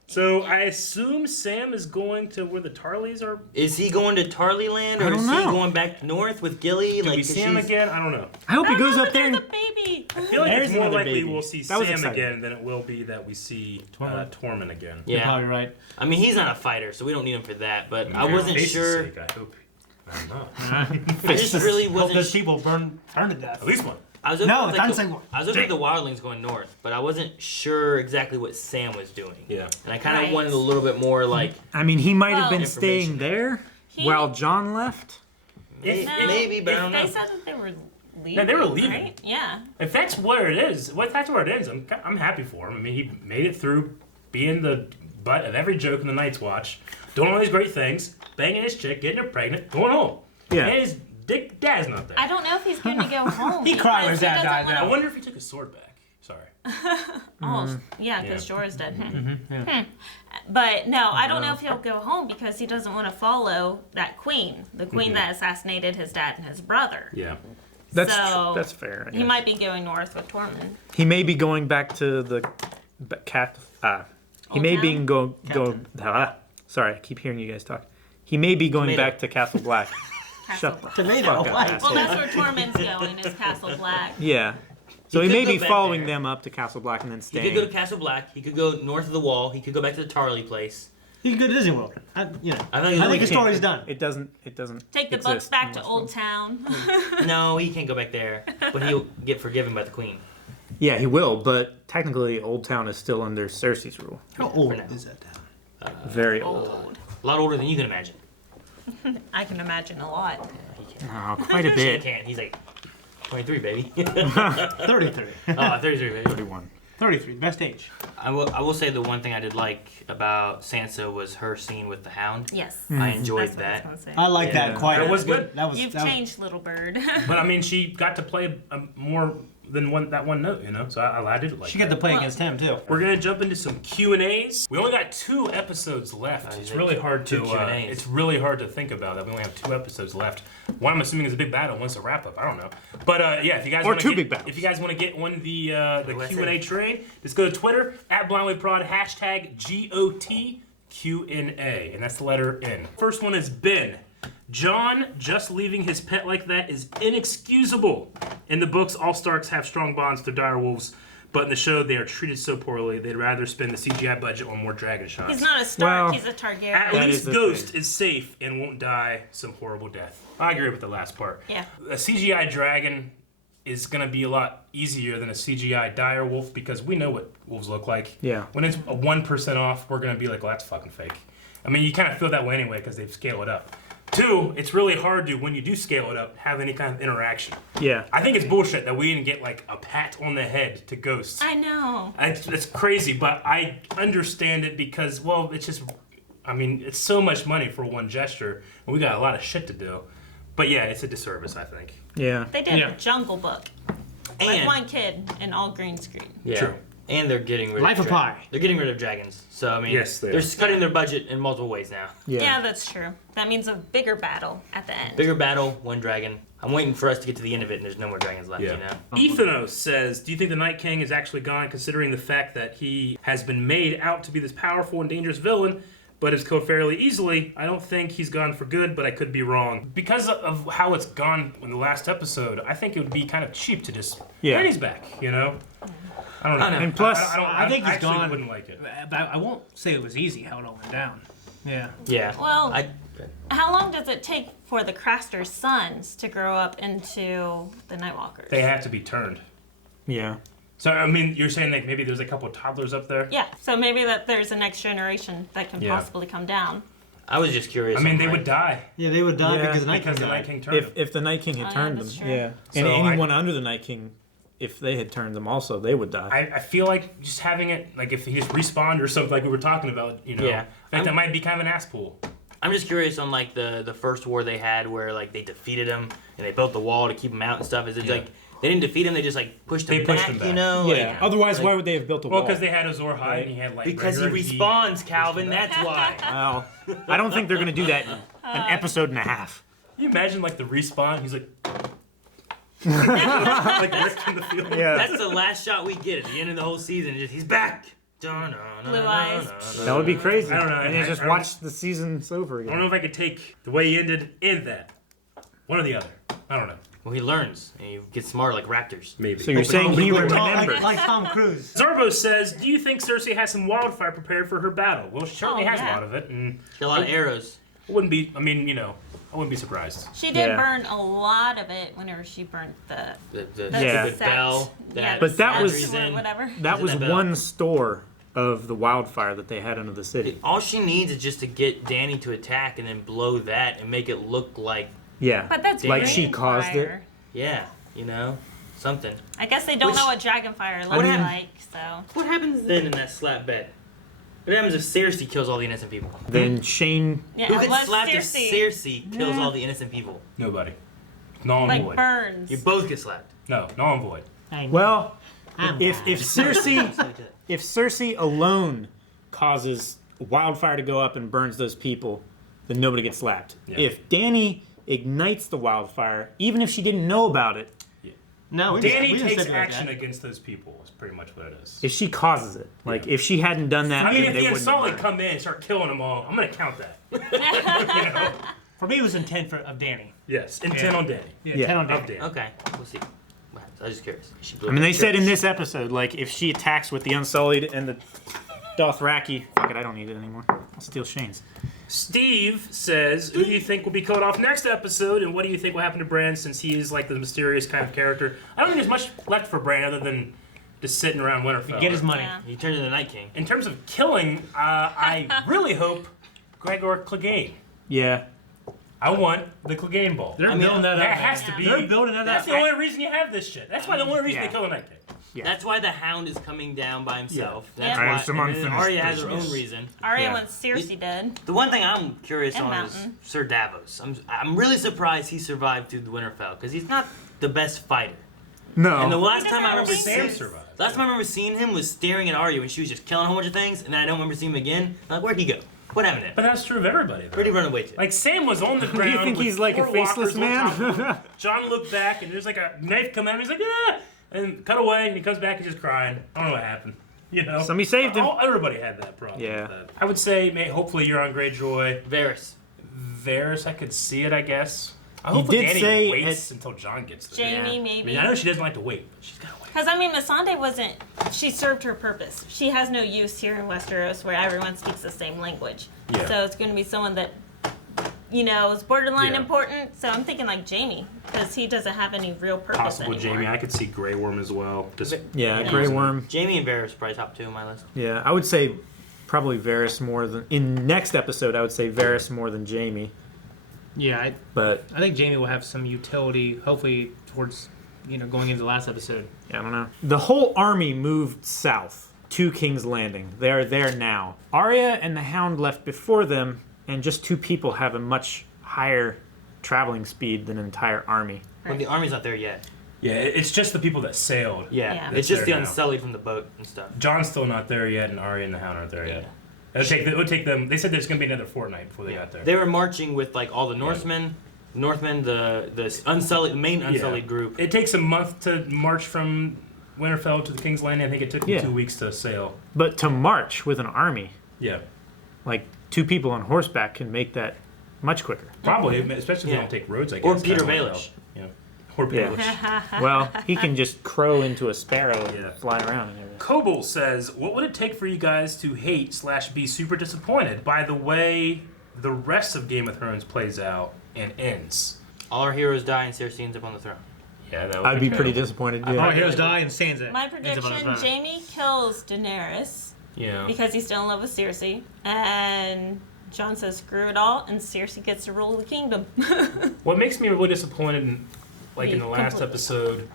So I assume Sam is going to where the Tarleys are. Is he going to Tarly Land, I or don't is he know. going back north with Gilly? Do like, we see him again? I don't know. I hope he goes up there There's and. a baby. I feel like There's it's more another likely baby. we'll see That was Sam exciting. again than it will be that we see Tormund again. You're Yeah, probably right. I mean he's not a fighter, so we don't need him for that. But I For wasn't face's sure. sake, I hope. I don't know. I just really Hope wasn't. those people turn to death. At least one. I was okay No, with, don't say war. I was okay with the wildlings going north, but I wasn't sure exactly what Sam was doing. Yeah. And I kind of Right. wanted a little bit more like. I mean, he might have Well- been Information. staying there He- while John left. Maybe, but I don't know. They said that they were leaving. No, they were leaving. Right? Yeah. If that's where it is, I'm happy for him. I mean, he made it through being the butt of every joke in the Night's Watch, doing all these great things, banging his chick, getting her pregnant, going home. Yeah. And his dad's not there. I don't know if he's going to go home. He cried when his because dad died, doesn't I wanna- wonder if he took his sword back. Sorry. Oh, yeah, because Yeah. Jorah's dead. Yeah. But no, I don't know if he'll go home because he doesn't want to follow that queen, the queen Mm-hmm. that assassinated his dad and his brother. Yeah. So That's fair. I He guess. might be going north with Tormund. He may be going back to the cat. He Old may be Town? sorry, I keep hearing you guys talk. He may be going Tomato. back to Castle Black. Castle Shut the Black. Tomato. fuck up, Why? asshole. Well, that's where Tormund's going, is Castle Black. Yeah. So he could may go be back following there. them up to Castle Black and then He staying. could go to Castle Black. He could go north of the wall. He could go back to the Tarley place. He can go to Disney World. I I think think his story's done. It doesn't. It doesn't. Take the exist books back to unless- Old Town. No, he can't go back there. But he'll get forgiven by the queen. Yeah, he will. But technically, Old Town is still under Cersei's rule. How old For now. is that town? Very old. Old. A lot older than you can imagine. I can imagine a lot. Oh, quite a He bit. can't. He's like 23, baby. 33. 33, baby. 31. 33, best age. I will say the one thing I did like about Sansa was her scene with the Hound. Yes. I enjoyed That's what I was that. gonna say. I like Yeah. that quite. It was good. That was. You've that was- changed, little bird. But I mean, she got to play more than that one note, you know. So I did like. She got to play against him too. We're gonna jump into some Q&As. We only got 2 episodes left. It's really hard to. two Q&As. It's really hard to think about that. We only have 2 episodes left. One I'm assuming is a big battle. One's a wrap up. I don't know. But yeah, if you guys Or wanna 2 get, big battles. if you guys want to get on the What's Q&A it? train, just go to Twitter @BlindWayProd #GOTQNA, and that's the letter N. First one is Ben. John just leaving his pet like that is inexcusable. In the books, all Starks have strong bonds to direwolves, but in the show, they are treated so poorly, they'd rather spend the CGI budget on more dragon shots. He's not a Stark, Well, he's a Targaryen. At That least is the Ghost thing. is safe and won't die some horrible death. I agree with the last part. Yeah. A CGI dragon is going to be a lot easier than a CGI dire wolf because we know what wolves look like. Yeah. When it's a 1% off, we're going to be like, well, that's fucking fake. I mean, you kind of feel that way anyway because they've scaled it up. 2, it's really hard to, when you do scale it up, have any kind of interaction. Yeah. I think it's bullshit that we didn't get like a pat on the head to Ghost. I know. It's crazy, but I understand it because, well, it's just, I mean, it's so much money for one gesture, and we got a lot of shit to do. But yeah, it's a disservice, I think. Yeah. They did Yeah. the Jungle Book. Like And one kid and all green screen. yeah. True. And they're getting rid Life of of dragons. Pi. They're getting rid of dragons. So I mean, Yes, they they're are. cutting their budget in multiple ways now. Yeah, that's true. That means a bigger battle at the end. Bigger battle, one dragon. I'm waiting for us to get to the end of it, and there's no more dragons left. You know. Ethanos says, do you think the Night King is actually gone, considering the fact that he has been made out to be this powerful and dangerous villain, but is killed fairly easily? I don't think he's gone for good, but I could be wrong. Because of how it's gone in the last episode, I think it would be kind of cheap to just, Yeah. he's back, you know? I don't know. And plus, I think he's actually gone. wouldn't like it. But I won't say it was easy how it all went down. Yeah. Yeah. Well, I, how long does it take for the Craster's sons to grow up into the Nightwalkers? They have to be turned. Yeah. So, I mean, you're saying that maybe there's a couple of toddlers up there? Yeah, so maybe that there's a next generation that can Yeah. possibly come down. I was just curious. I mean, on, they like, would die. Yeah, they would die Yeah, because the Night King Because the Night died. King turned them. If the Night King had Oh, yeah, turned that's them, true. yeah. And So anyone under the Night King, if they had turned them also, they would die. I feel like just having it, like if he just respawned or something like we were talking about, you know, Yeah. I think that might be kind of an ass pool. I'm just curious on like the first war they had where like they defeated him and they built the wall to keep him out and stuff. Is it like they didn't defeat him? They just like pushed him, back, you know? Yeah. Like, Otherwise, like- why would they have built a Well, wall? because they had Azor High and he had like because he regular respawns, Calvin. That's why. Well, I don't think they're going to do that in an episode and a half. Can you imagine like the respawn? He's like, like ripped in the field. Yeah. That's the last shot we get at the end of the whole season. Just he's back. Blue eyes. That would be crazy. I don't know. And you just I watch the seasons over I don't again. know if I could take the way he ended and that. One or the other. I don't know. Well, he learns and he gets smart like raptors. Maybe. So you're saying he remembers. Like Tom Cruise. Zarbo says, do you think Cersei has some wildfire prepared for her battle? Well, she certainly Oh, has yeah. a lot of it. And Got a lot of arrows. wouldn't be. I mean, you know, I wouldn't be surprised. She did burn a lot of it whenever she burnt the stupid bell. But that was whatever. that was one store of the wildfire that they had under the city. All she needs is just to get Danny to attack and then blow that and make it look like. Yeah. But that's like she caused it. Yeah, you know, something. I guess they don't know what dragonfire looks like, so. What happens then in that slap bet? What happens if Cersei kills all the innocent people? Then Shane. Yeah, Who gets unless slapped if Cersei- Cersei kills all the innocent people? Nobody. Null and Like void. Burns. You both get slapped. No, null and void. Well, if Cersei alone causes wildfire to go up and burns those people, then nobody gets slapped. Yeah. If Danny ignites the wildfire, even if she didn't know about it, No, Danny takes action against those people. Is pretty much what it is. if she causes it, like if she hadn't done that, I mean, then if they the wouldn't. Unsullied come in and start killing them all, I'm gonna count that. For me, it was intent of Danny. Yes, intent on Danny. Yeah, Yeah. intent on Danny. Of Danny. Okay, we'll see. What happens? I was just curious. I mean, they said in this episode, like if she attacks with the Unsullied and the Dothraki, fuck it, I don't need it anymore. I'll steal Shane's. Steve says, who do you think will be killed off next episode, and what do you think will happen to Bran since he's like the mysterious kind of character? I don't think there's much left for Bran other than just sitting around Winterfell. Get his money. Yeah. He turned into the Night King. In terms of killing, I really hope Gregor Clegane. Yeah. I want the Clegane Bowl. They're building that up. That has to be. They're building that up. That's the only reason you have this shit. That's why the only reason Yeah. they kill the Night King. Yeah. That's why the Hound is coming down by himself. Yeah. That's I why. have some and then unfinished Arya has her business. own reason. Arya Yeah. wants Cersei dead. The one thing I'm curious And on Mountain. is Sir Davos. I'm really surprised he survived through the Winterfell because he's not the best fighter. No. And the last He time I never remember Sam seeing survived. last time I remember seeing him was staring at Arya when she was just killing a whole bunch of things, and then I don't remember seeing him again. I'm like, where'd he go? What happened to him? But that's true of everybody. Though. Where'd he run away to? Like Sam was on the Do ground. you think with he's like a 4 faceless walkers on top of him. man? John looked back and there's like a knife come out and he's like, yeah, and cut away and he comes back and just crying. I don't know what happened. You know, Somebody saved him. Everybody had that problem. Yeah. with that. I would say, hopefully you're on Greyjoy. Varys. Varys, I could see it. I guess. I You hope did Danny say waits until John gets there. Jamie, I maybe. mean, I know she doesn't like to wait, but she's gotta wait. Because, I mean, Missandei wasn't. She served her purpose. She has no use here in Westeros where everyone speaks the same language. Yeah. So it's going to be someone that, you know, is borderline Yeah. important. So I'm thinking like Jamie, because he doesn't have any real purpose Possible anymore. Jamie. I could see Grey Worm as well. Just Yeah, Grey Worm. Jamie and Varys probably top 2 on my list. Yeah, I would say probably Varys more than in next episode. I would say Varys more than Jamie. Yeah, But I think Jamie will have some utility, hopefully, towards going into the last episode. yeah, I don't know. The whole army moved south to King's Landing. They are there now. Arya and the Hound left before them, and just 2 people have a much higher traveling speed than an entire army. Well, the army's not there yet. yeah, it's just the people that sailed. Yeah, Yeah. it's just That's the there now. Unsullied from the boat and stuff. John's still not there yet, and Arya and the Hound aren't there yet. It would take them. They said there's gonna be another fortnight before they got there. They were marching with like all the Northmen, the Unsullied, the main Unsullied group. It takes a month to march from Winterfell to the King's Landing. I think it took them Yeah. 2 weeks to sail. But to march with an army, Yeah, like 2 people on horseback can make that much quicker. probably, especially if Yeah. they don't take roads. I guess. Or Peter Kinda like Baelish. how- Yeah, or Peter Yeah. Baelish. Well, he can just crow into a sparrow and Yeah. fly around and everything. Koble says, "What would it take for you guys to hate/be super disappointed by the way the rest of Game of Thrones plays out and ends?" All our heroes die and Cersei ends up on the throne. Yeah, that would I'd be terrible. pretty disappointed. All Yeah. heroes die and Sansa. My ends up on his prediction: throne. Jamie kills Daenerys Yeah. because he's still in love with Cersei, and Jon says screw it all, and Cersei gets to rule the kingdom. What makes me really disappointed, in Me, the last completely. episode,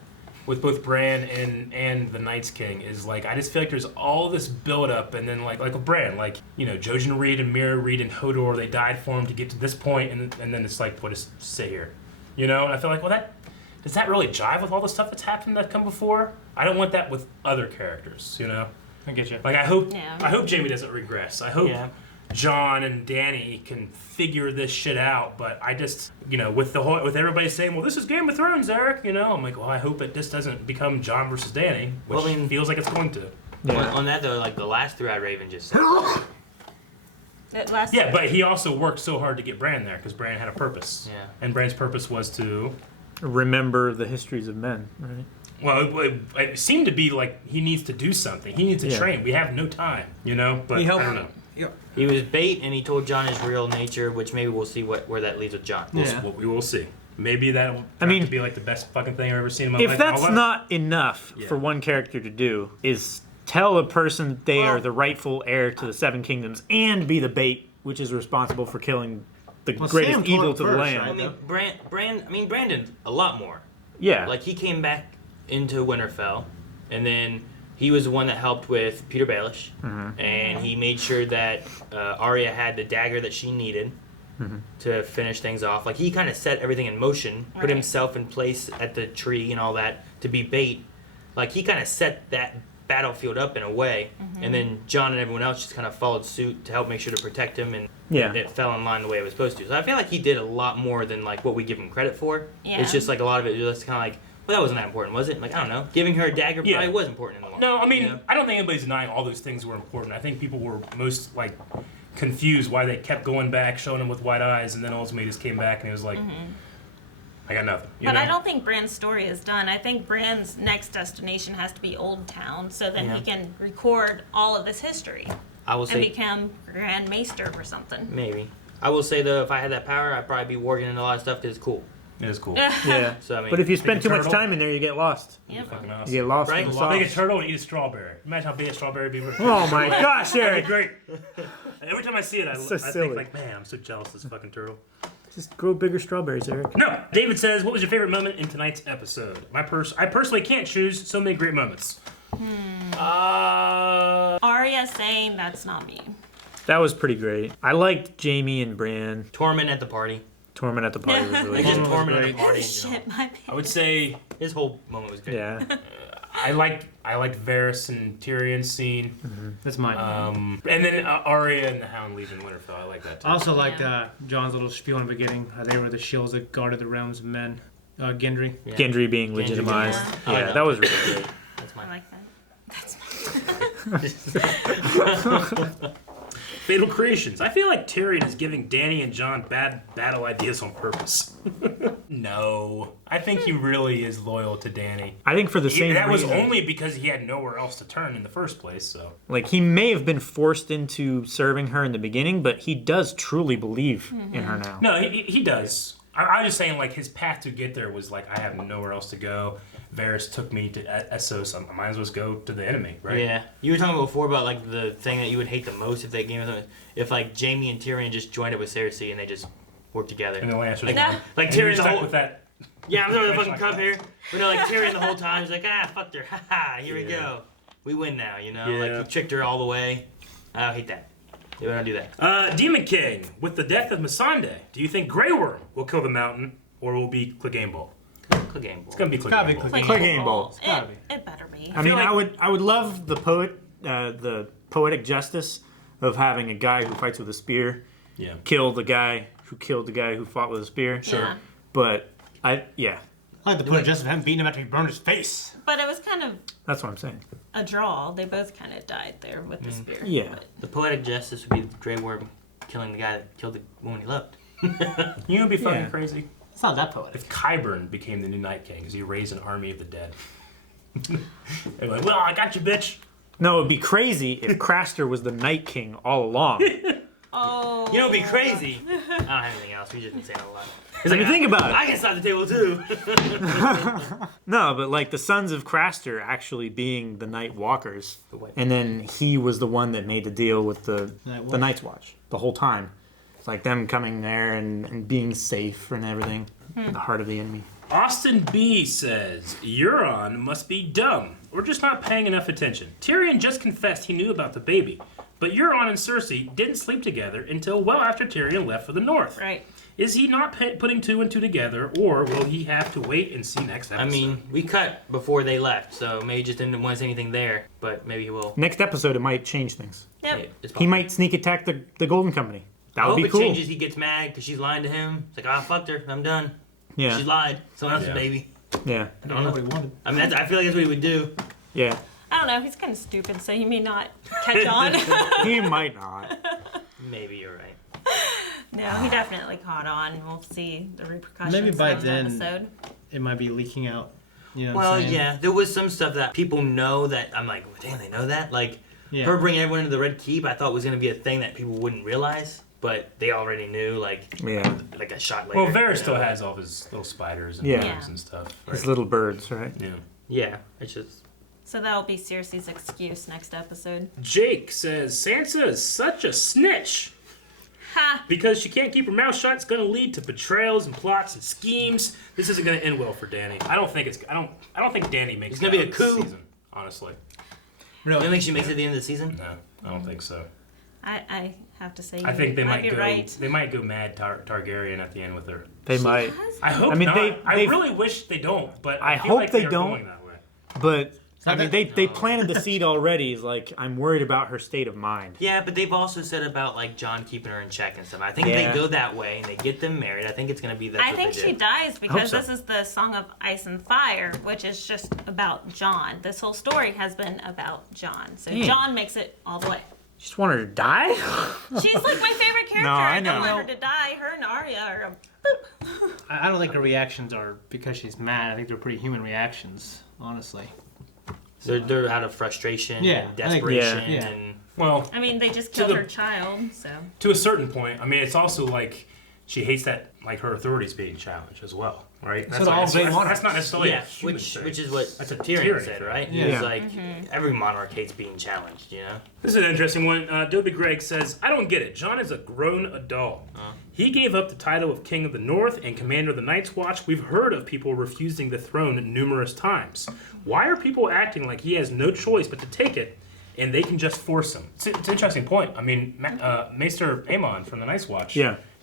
with both Bran and the Night's King, is like I just feel like there's all this build up, and then like with Bran, Jojen Reed and Mira Reed and Hodor, they died for him to get to this point, and then it's like, well, just sit here, And I feel like, well, does that really jive with all the stuff that's happened that's come before? I don't want that with other characters, I get you. Like I hope Yeah. Jamie doesn't regress. I hope John and Danny can figure this shit out, but I just, with everybody saying, well, this is Game of Thrones, Eric, I'm like, well, I hope it just doesn't become John versus Danny, which feels like it's going to. On that though, like the last 3-eyed raven just said. Yeah, but he also worked so hard to get Bran there because Bran had a purpose. Yeah. And Bran's purpose was to remember the histories of men, right? Well, it seemed to be like he needs to do something. He needs to train. We have no time, but I don't know. Yep. He was bait, and he told John his real nature, which maybe we'll see where that leads with John. We will see. Maybe that'll be like the best fucking thing I've ever seen in my life. If that's not enough for one character to do, is tell a person they are the rightful heir to the Seven Kingdoms and be the bait, which is responsible for killing the greatest Sam evil told to it the first, land. I mean, Brandon, a lot more. Yeah. Like, he came back into Winterfell, and then he was the one that helped with Peter Baelish, and he made sure that Arya had the dagger that she needed to finish things off. Like, he kind of set everything in motion, put himself in place at the tree and all that to be bait. Like, he kind of set that battlefield up in a way, and then John and everyone else just kind of followed suit to help make sure to protect him, and it fell in line the way it was supposed to. So I feel like he did a lot more than like what we give him credit for. Yeah. It's just like a lot of it was just kind of like, well, that wasn't that important, was it? Like, I don't know. Giving her a dagger probably was important in the long No, I mean, you know? I don't think anybody's denying all those things were important. I think people were most like confused why they kept going back, showing him with white eyes, and then ultimately just came back and he was like, I got nothing. But I don't think Bran's story is done. I think Bran's next destination has to be Old Town, so then he can record all of this history. I will and say become Grand Maester or something. maybe. I will say though, if I had that power, I'd probably be working in a lot of stuff because it's cool. It is cool. Yeah. So I mean, But if you spend too much turtle. time in there, you get lost. Yep. Fucking awesome. You get lost Right? in the Well, Make a sauce. turtle and eat a strawberry. Imagine how big a strawberry would be. Oh my gosh, Eric. Great. Every time I see it, I So think silly. like, man, I'm so jealous of this fucking turtle. Just grow bigger strawberries, Eric. No, David says, what was your favorite moment in tonight's episode? I personally can't choose. So many great moments. Arya saying that's not me. That was pretty great. I liked Jamie and Bran. Torment at the party. Torment at the party was really Like just good. Torment at the great. party. Shit, my I would say His whole moment was great. Yeah. I liked Varys and Tyrion's scene. That's mine. And then Arya and the Hound leaving Winterfell. I like that too. I also liked John's little spiel in the beginning. They were the shields that guarded the realms of men. Gendry. Yeah. Gendry being legitimized. Yeah. Yeah, that was really great. That's I mine. like that. That's Fatal Creations. I feel like Tyrion is giving Dany and Jon bad battle ideas on purpose. No. I think he really is loyal to Dany. I think for the same That was reason. only because he had nowhere else to turn in the first place, so. Like, he may have been forced into serving her in the beginning, but he does truly believe in her now. No, he does. I was just saying, like, his path to get there was like, I have nowhere else to go. Varys took me to Essos. I might as well go to the enemy, right? Yeah. You were talking before about like the thing that you would hate the most if they gave us if like Jamie and Tyrion just joined up with Cersei and they just worked together. And the Lannister's like, won. like And you're Tyrion the stuck whole with that. Yeah, I'm throwing the fucking Like cup that. here. But no, like Tyrion the whole time he's like, fucked her. Ha ha, here we go. We win now, you know? Yeah. Like he tricked her all the way. I hate that. They don't do that. Demon King, with the death of Missandei, do you think Grey Worm will kill the Mountain, or will it be Clegane Bowl? Clegane Bowl. It's gonna be gotta be Clegane Bowl. Clegane Bowl. It's gotta be. It better be. I mean, like- I would love the poetic justice of having a guy who fights with a spear Yeah. kill the guy who killed the guy who fought with a spear. Yeah. But I like the point of justice of him beating him after he burned his face. But it was kind of that's what I'm saying. a draw. They both kind of died there with the spear. Yeah. But The poetic justice would be Grey Worm killing the guy that killed the woman he loved. You know what'd be fucking Yeah. crazy? It's not that poetic. If Qyburn became the new Night King, because he raised an army of the dead. They're like, well, I got you, bitch. No, it'd be crazy if Craster was the Night King all along. oh, You know, it'd be crazy. I don't have anything else. We just been saying a lot. I mean, think about it. I can slide the table too. No, but like the sons of Craster actually being the Night Walkers, White- and then he was the one that made the deal with the Night Watch. the Night's Watch the whole time. It's like them coming there and being safe and everything. The heart of the enemy. Austin B says, Euron must be dumb, or just not paying enough attention. Tyrion just confessed he knew about the baby, but Euron and Cersei didn't sleep together until well after Tyrion left for the north. right. Is he not putting two and two together, or will he have to wait and see next episode? I mean, we cut before they left, so maybe he just didn't want to say anything there, but maybe he will. Next episode, it might change things. Yep. Yeah, it's He possible. might sneak attack the Golden Company. That I would hope be it cool. changes. He gets mad because she's lying to him. It's like, fucked her. I'm done. Yeah, She lied. Someone else's Yeah. baby. yeah, I don't know what he wanted. I mean, I feel like that's what he would do. yeah. I don't know. He's kind of stupid, so he may not catch on. He might not. Maybe you're right. No, he definitely caught on. We'll see the repercussions Maybe by of the then- episode. It might be leaking out. You know what Well, I'm saying? yeah, there was some stuff that people know that I'm like, damn, they know that. Like Yeah. her bringing everyone into the Red Keep, I thought was going to be a thing that people wouldn't realize, but they already knew, like a shot later. Well, Varys still has all his little spiders and bugs and stuff. Right? His little birds, right? Yeah. Yeah, it's just... So that'll be Cersei's excuse next episode. Jake says, Sansa is such a snitch. Ha! Because she can't keep her mouth shut, it's going to lead to betrayals and plots and schemes. This isn't going to end well for Dany. I don't think Dany makes It's going to be a coup. Season, honestly. Really? You don't think she makes it at the end of the season? No, I don't think so. I have to say, I think they might be go. right. They might go mad Targaryen at the end with her. They might. I hope I mean, not. I really wish they don't, but I feel hope like they are don't. Going that way. But I mean, they planted the seed already. It's like, I'm worried about her state of mind. Yeah, but they've also said about like Jon keeping her in check and stuff. I think if they go that way and they get them married, I think it's going to be that. I think she dies because so. this is the Song of Ice and Fire, which is just about Jon. This whole story has been about Jon. So Jon makes it all the way. You just want her to die? She's like my favorite character. No, I know. don't want her to die. Her and Arya are a boop. I don't think her reactions are because she's mad. I think they're pretty human reactions, honestly. They're out of frustration Yeah, and desperation yeah. and... Well, I mean, they just killed her child, so... To a certain point. I mean, it's also like she hates that like her authority's being challenged as well, right? So that's not necessarily a human which thing. is what That's a Tyrion said, right? Yeah. It's like every monarch hates being challenged, you know? This is an interesting one. Dobie Greg says, I don't get it. Jon is a grown adult. He gave up the title of King of the North and Commander of the Night's Watch. We've heard of people refusing the throne numerous times. Why are people acting like he has no choice but to take it and they can just force him? It's an interesting point. I mean, Maester Aemon from the Night's Watch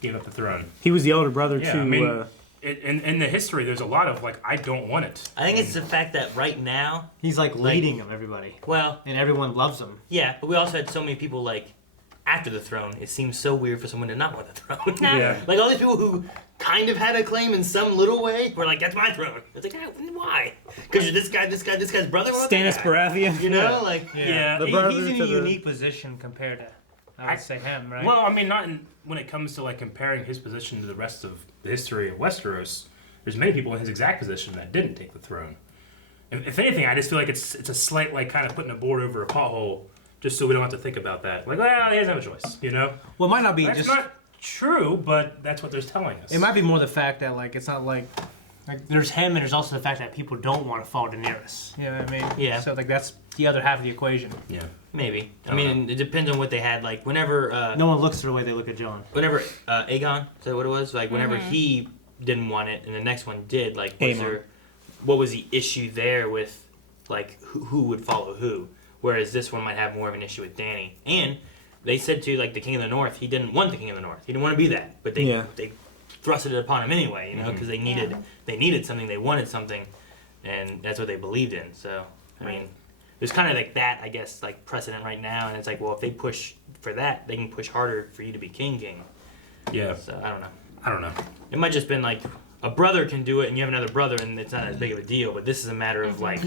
gave up the throne. He was the older brother Yeah, to... I mean, in the history, there's a lot of, like, I don't want it. I think it's the fact that right now... He's like leading of everybody. Well... And everyone loves him. Yeah, but we also had so many people, like, after the throne, it seems so weird for someone to not want the throne. Yeah. Like, all these people who kind of had a claim in some little way were like, that's my throne. It's like, why? Because you're this guy's brother? Stannis Baratheon. You know? Like, Yeah. He's in a unique position compared to, I would say, him, right? Well, I mean, not when it comes to, like, comparing his position to the rest of the history of Westeros. There's many people in his exact position that didn't take the throne. If anything, I just feel like it's a slight, like, kind of putting a board over a pothole just so we don't have to think about that. Like, well, he doesn't have a choice, you know? Well, it might not be That's just... not true, but that's what they're telling us. It might be more the fact that, like, it's not like there's him and there's also the fact that people don't want to fall to Daenerys. You know what I mean? Yeah. So, like, that's the other half of the equation. Yeah. maybe. I mean, it depends on what they had. Like, whenever... no one looks the way they look at Jon. Whenever Aegon, is that what it was? Like, whenever he didn't want it and the next one did, like, what was the issue there with, like, who would follow who? Whereas this one might have more of an issue with Dany. And they said to, like, the King of the North, he didn't want the King of the North. He didn't want to be that. But they thrusted it upon him anyway, you know, because they needed something, they wanted something, and that's what they believed in. So, I mean, there's kind of like that, I guess, like precedent right now, and it's like, well, if they push for that, they can push harder for you to be king. Yeah. So, I don't know. I don't know. It might just been like a brother can do it, and you have another brother, and it's not as big of a deal. But this is a matter of like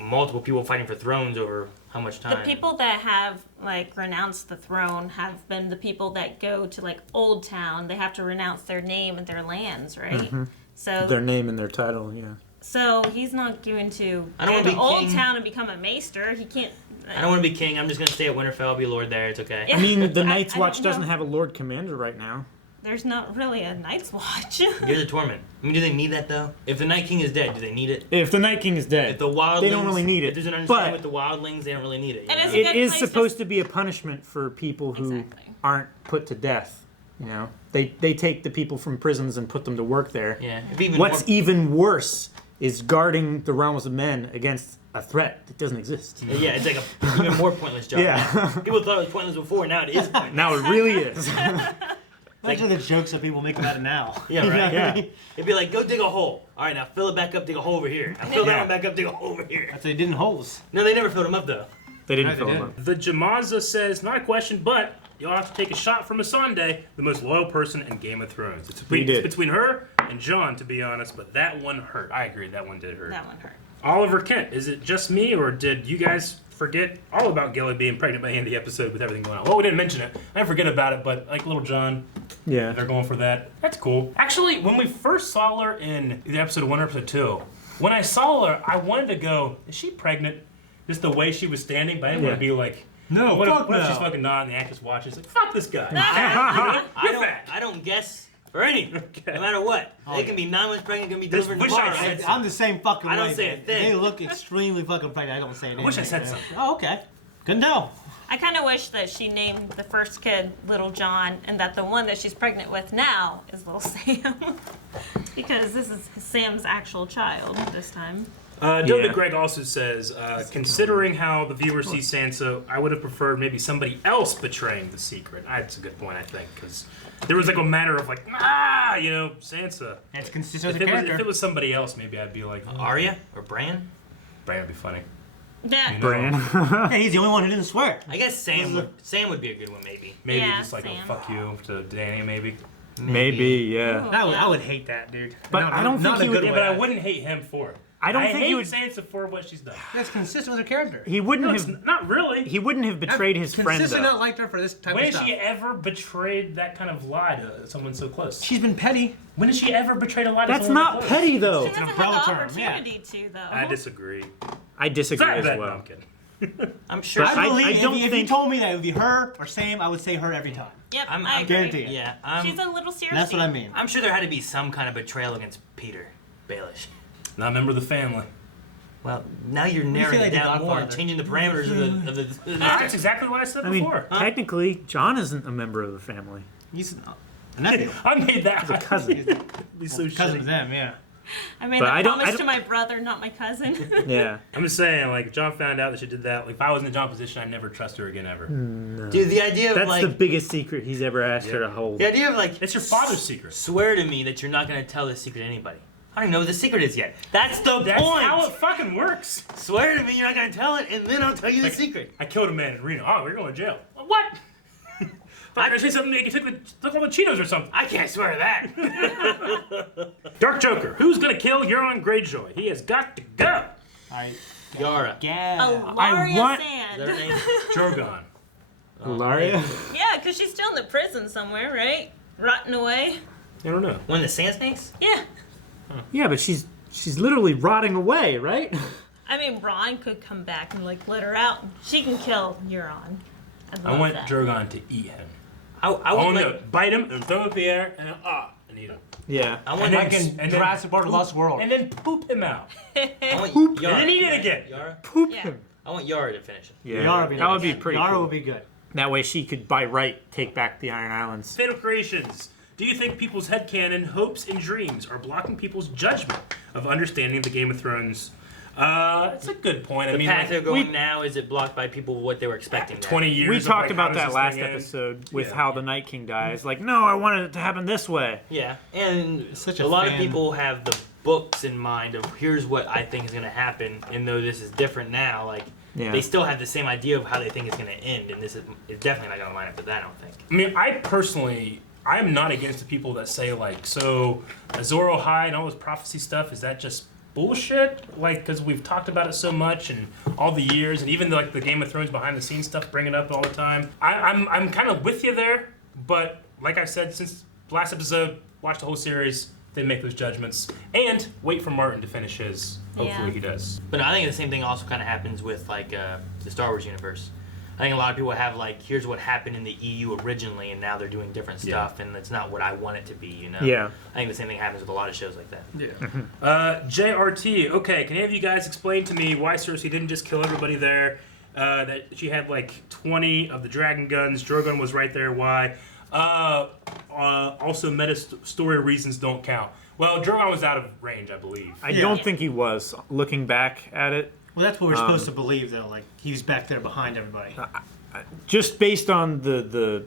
multiple people fighting for thrones over how much time. The people that have like renounced the throne have been the people that go to like Old Town. They have to renounce their name and their lands, right? Mm-hmm. So their name and their title, yeah. So he's not going to I don't go to be Old king. Town and become a maester. He can't. I don't want to be king. I'm just going to stay at Winterfell, be lord there. It's okay. I mean, the Night's I Watch don't doesn't know. have a Lord Commander right now. There's not really a Night's Watch. Here's a torment. I mean, do they need that though? If the Night King is dead, do they need it? If the Night King is dead, If the wildlings, they don't really need If it. there's an understanding But with the wildlings, they don't really need it. you And know? it's a it good is place to- supposed to be a punishment for people who aren't put to death. You know, they take the people from prisons and put them to work there. Yeah. If even What's more- even worse is guarding the realms of men against a threat that doesn't exist. Yeah, it's like a even more pointless job. Yeah. People thought it was pointless before. Now it is pointless. Now it really is. Imagine the jokes that people make about it now. Yeah, right. Yeah. It'd be like, go dig a hole. All right, now fill it back up, dig a hole over here. Now fill that Yeah. one back up, dig a hole over here. They didn't holes. No, they never filled them up though. They didn't No, they fill them didn't. up. The Jamaza says, not a question, but you'll have to take a shot from Missandei, the most loyal person in Game of Thrones. It's between, He did. it's between her and Jon, to be honest, but that one hurt. I agree, that one did hurt. That one hurt. Oliver Kent, is it just me, or did you guys forget all about Gilly being pregnant by the end of the episode with everything going on? Well, we didn't mention it. I didn't forget about it, but like little Jon, Yeah. they're going for that. That's cool. Actually, when we first saw her in the episode 1 or episode 2, when I saw her, I wanted to go, is she pregnant? Just the way she was standing, but I didn't want to be like, No, what fuck if she's no. fucking not and the actress watches like, fuck this guy. I don't guess for anything, no matter what. They can be 9 months pregnant, can be delivered wish I tomorrow. said I'm the same fucking I don't way, say a man. thing. They look extremely fucking pregnant. I don't say anything. I wish I said something. Oh, okay. Good to know. I kind of wish that she named the first kid Little John, and that the one that she's pregnant with now is Little Sam, because this is Sam's actual child this time. David Greg also says, considering how the viewer sees Sansa, I would have preferred maybe somebody else betraying the secret. That's a good point, I think, because there was like a matter of like, Sansa. And it's consistent with If the character. it was somebody else, maybe I'd be like, Arya or Bran? Bran would be funny. Yeah. Bran. Hey, he's the only one who didn't swear. I guess Sam would be a good one, maybe. Maybe Yeah, just like Sam. a fuck you to Dany, maybe. Maybe, yeah. I would hate that, dude. But I don't think he would. Yeah, but I wouldn't hate him for it. I don't think hate he would. Sansa for what she's done. That's consistent with her character. He wouldn't No, have. it's not really. He wouldn't have betrayed his friend. Consistent Though. not liked her for this type When of has stuff. she ever betrayed that kind of lie to someone so close? She's been petty. When has she ever betrayed a lie to That's someone not close? petty though. She doesn't umbrella have the term, yeah. opportunity to, though. I disagree. I disagree Sorry, as Ben, well. no, I'm kidding. I'm sure. But I believe I don't if you think- told me that it would be her or Sam, I would say her every time. Yep, I'm I agree. guarantee it. Yeah, She's a little serious. That's what I mean. I'm sure there had to be some kind of betrayal against Peter Baelish. Not a member of the family. Well, now you're feel narrowing like it the down more and Godfather. changing the parameters of the That's exactly what I said I mean, before. technically, John isn't a member of the family. He's a nephew. I made that. He's a cousin. Be so Cousin shitty. of them, yeah. I made But a I don't- promise I to don't- my brother, not my cousin. Yeah. I'm just saying, like, if John found out that she did that, like, if I was in John's position, I'd never trust her again, ever. Dude, the idea of That's like the biggest secret he's ever asked her to hold. the idea of like It's your father's secret. swear to me that you're not gonna tell this secret to anybody. I don't even know what the secret is yet. That's the That's point. how it fucking works. Swear to me you're not gonna tell it, and then I'll tell you the secret. I killed a man in Reno. Oh, we're going to jail. What? I say something that you took all the Cheetos or something. I can't swear to that. Dark Joker. Who's going to kill Euron Greyjoy? He has got to go. Yara. Yeah. Alaria want- Is that her Sand. name? Drogon. Laria? Yeah, because she's still in the prison somewhere, right? Rotting away. I don't know. One of the Sand Snakes? Yeah. Yeah, but she's literally rotting away, right? I mean, Ron could come back and, like, let her out. She can kill Euron. I want Drogon to eat him. I I want want like, to bite him and throw him up the air and and eat him. Yeah. I want Like in Jurassic World: Lost World. And then poop him out. I want Yara. And then eat it again. Yara? Poop Yeah. him. I want Yara to finish it. Yeah. Yara that would be pretty Yara cool. would be good. That way she could, by right, take back the Iron Islands. Fatal Creations. Do you think people's headcanon, hopes, and dreams are blocking people's judgment of understanding the Game of Thrones? That's a good point. I The mean, path like, they're going now, is it blocked by people what they were expecting? 20 years. We of, talked like, about how that does last this thing end? episode with Yeah. how the Night King dies. Like, no, I wanted it to happen this way. Yeah, and Such a a lot of fan. people have the books in mind of here's what I think is going to happen, and though this is different now, like Yeah. they still have the same idea of how they think it's going to end, and this is definitely not going to line up with that. I don't think. I mean, I'm not against the people that say, like, so Azor Ahai and all this prophecy stuff, is that just bullshit? Like, because we've talked about it so much and all the years, and even like the Game of Thrones behind the scenes stuff, bringing it up all the time. I'm kind of with you there, but like I said, since last episode, watch the whole series, then make those judgments, and wait for Martin to finish his. Hopefully Yeah. he does. But I think the same thing also kind of happens with like the Star Wars universe. I think a lot of people have like, here's what happened in the EU originally, and now they're doing different Yeah. stuff, and it's not what I want it to be. You know. Yeah. I think the same thing happens with a lot of shows like that. JRT, okay, can any of you guys explain to me why Cersei didn't just kill everybody there? That she had like 20 of the dragon guns, Drogon was right there, why? Also, story reasons don't count. Well, Drogon was out of range, I believe. I don't think he was, looking back at it. Well, that's what we're supposed to believe, though. Like he was back there behind everybody. Just based on the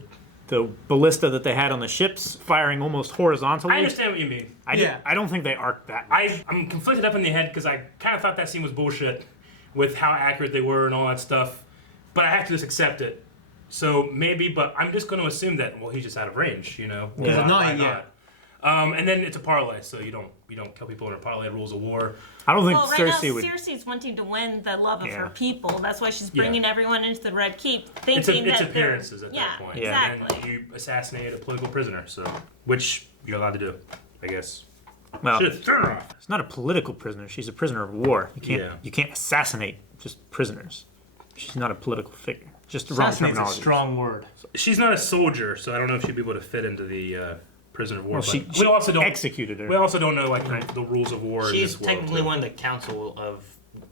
ballista that they had on the ships firing almost horizontally. I understand what you mean. I don't think they arced that much. I'm conflicted up in the head because I kind of thought that scene was bullshit with how accurate they were and all that stuff, but I have to just accept it. So maybe, but I'm just going to assume that, well, he's just out of range, you know? Yeah. Why not? And then it's a parlay, so you don't kill people in a parlay, rules of war. I don't think Well, right Cersei now, would. Cersei's wanting to win the love of Yeah. her people. That's why she's Yeah. bringing everyone into the Red Keep, It's thinking it's that appearances at yeah, that point. Yeah. exactly. And you assassinate a political prisoner, so which you're allowed to do, I guess. Well, Should have thrown her off. she's not a political prisoner. She's a prisoner of war. You can't. Yeah. You can't assassinate just prisoners. She's not a political figure. Just the wrong Assassinate's a terminology. strong word. She's not a soldier, so I don't know if she'd be able to fit into the prisoner of war. Well, but she we also don't executed her. We also don't know like the rules of war. in She's this world, technically too. one of the council of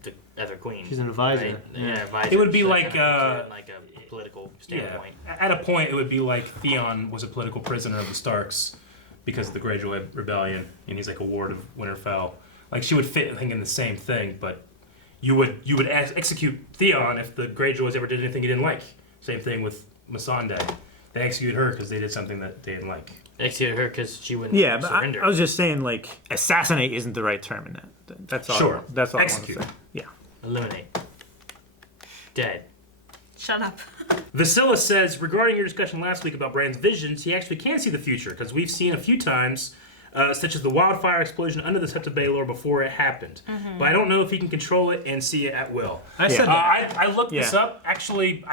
the other queen. She's an advisor. Right? Yeah. Yeah, advisor. It would be So like, that puts her in, like a political standpoint. Yeah. At a point, it would be like Theon was a political prisoner of the Starks because of the Greyjoy rebellion, and he's like a ward of Winterfell. Like she would fit, I think, in the same thing, but you would execute Theon if the Greyjoys ever did anything he didn't like. Same thing with Missandei. They executed her because they did something that they didn't like. They executed her because she wouldn't Yeah, but surrender. I was just saying, like, assassinate isn't the right term in that. That's all. Sure. That's all Execute. I want to say. Yeah. Eliminate. Dead. Shut up. Vasilla says, regarding your discussion last week about Bran's visions, he actually can see the future because we've seen a few times, such as the wildfire explosion under the Sept of Baelor before it happened. But I don't know if he can control it and see it at will. I said that. I looked this Yeah. up. Actually,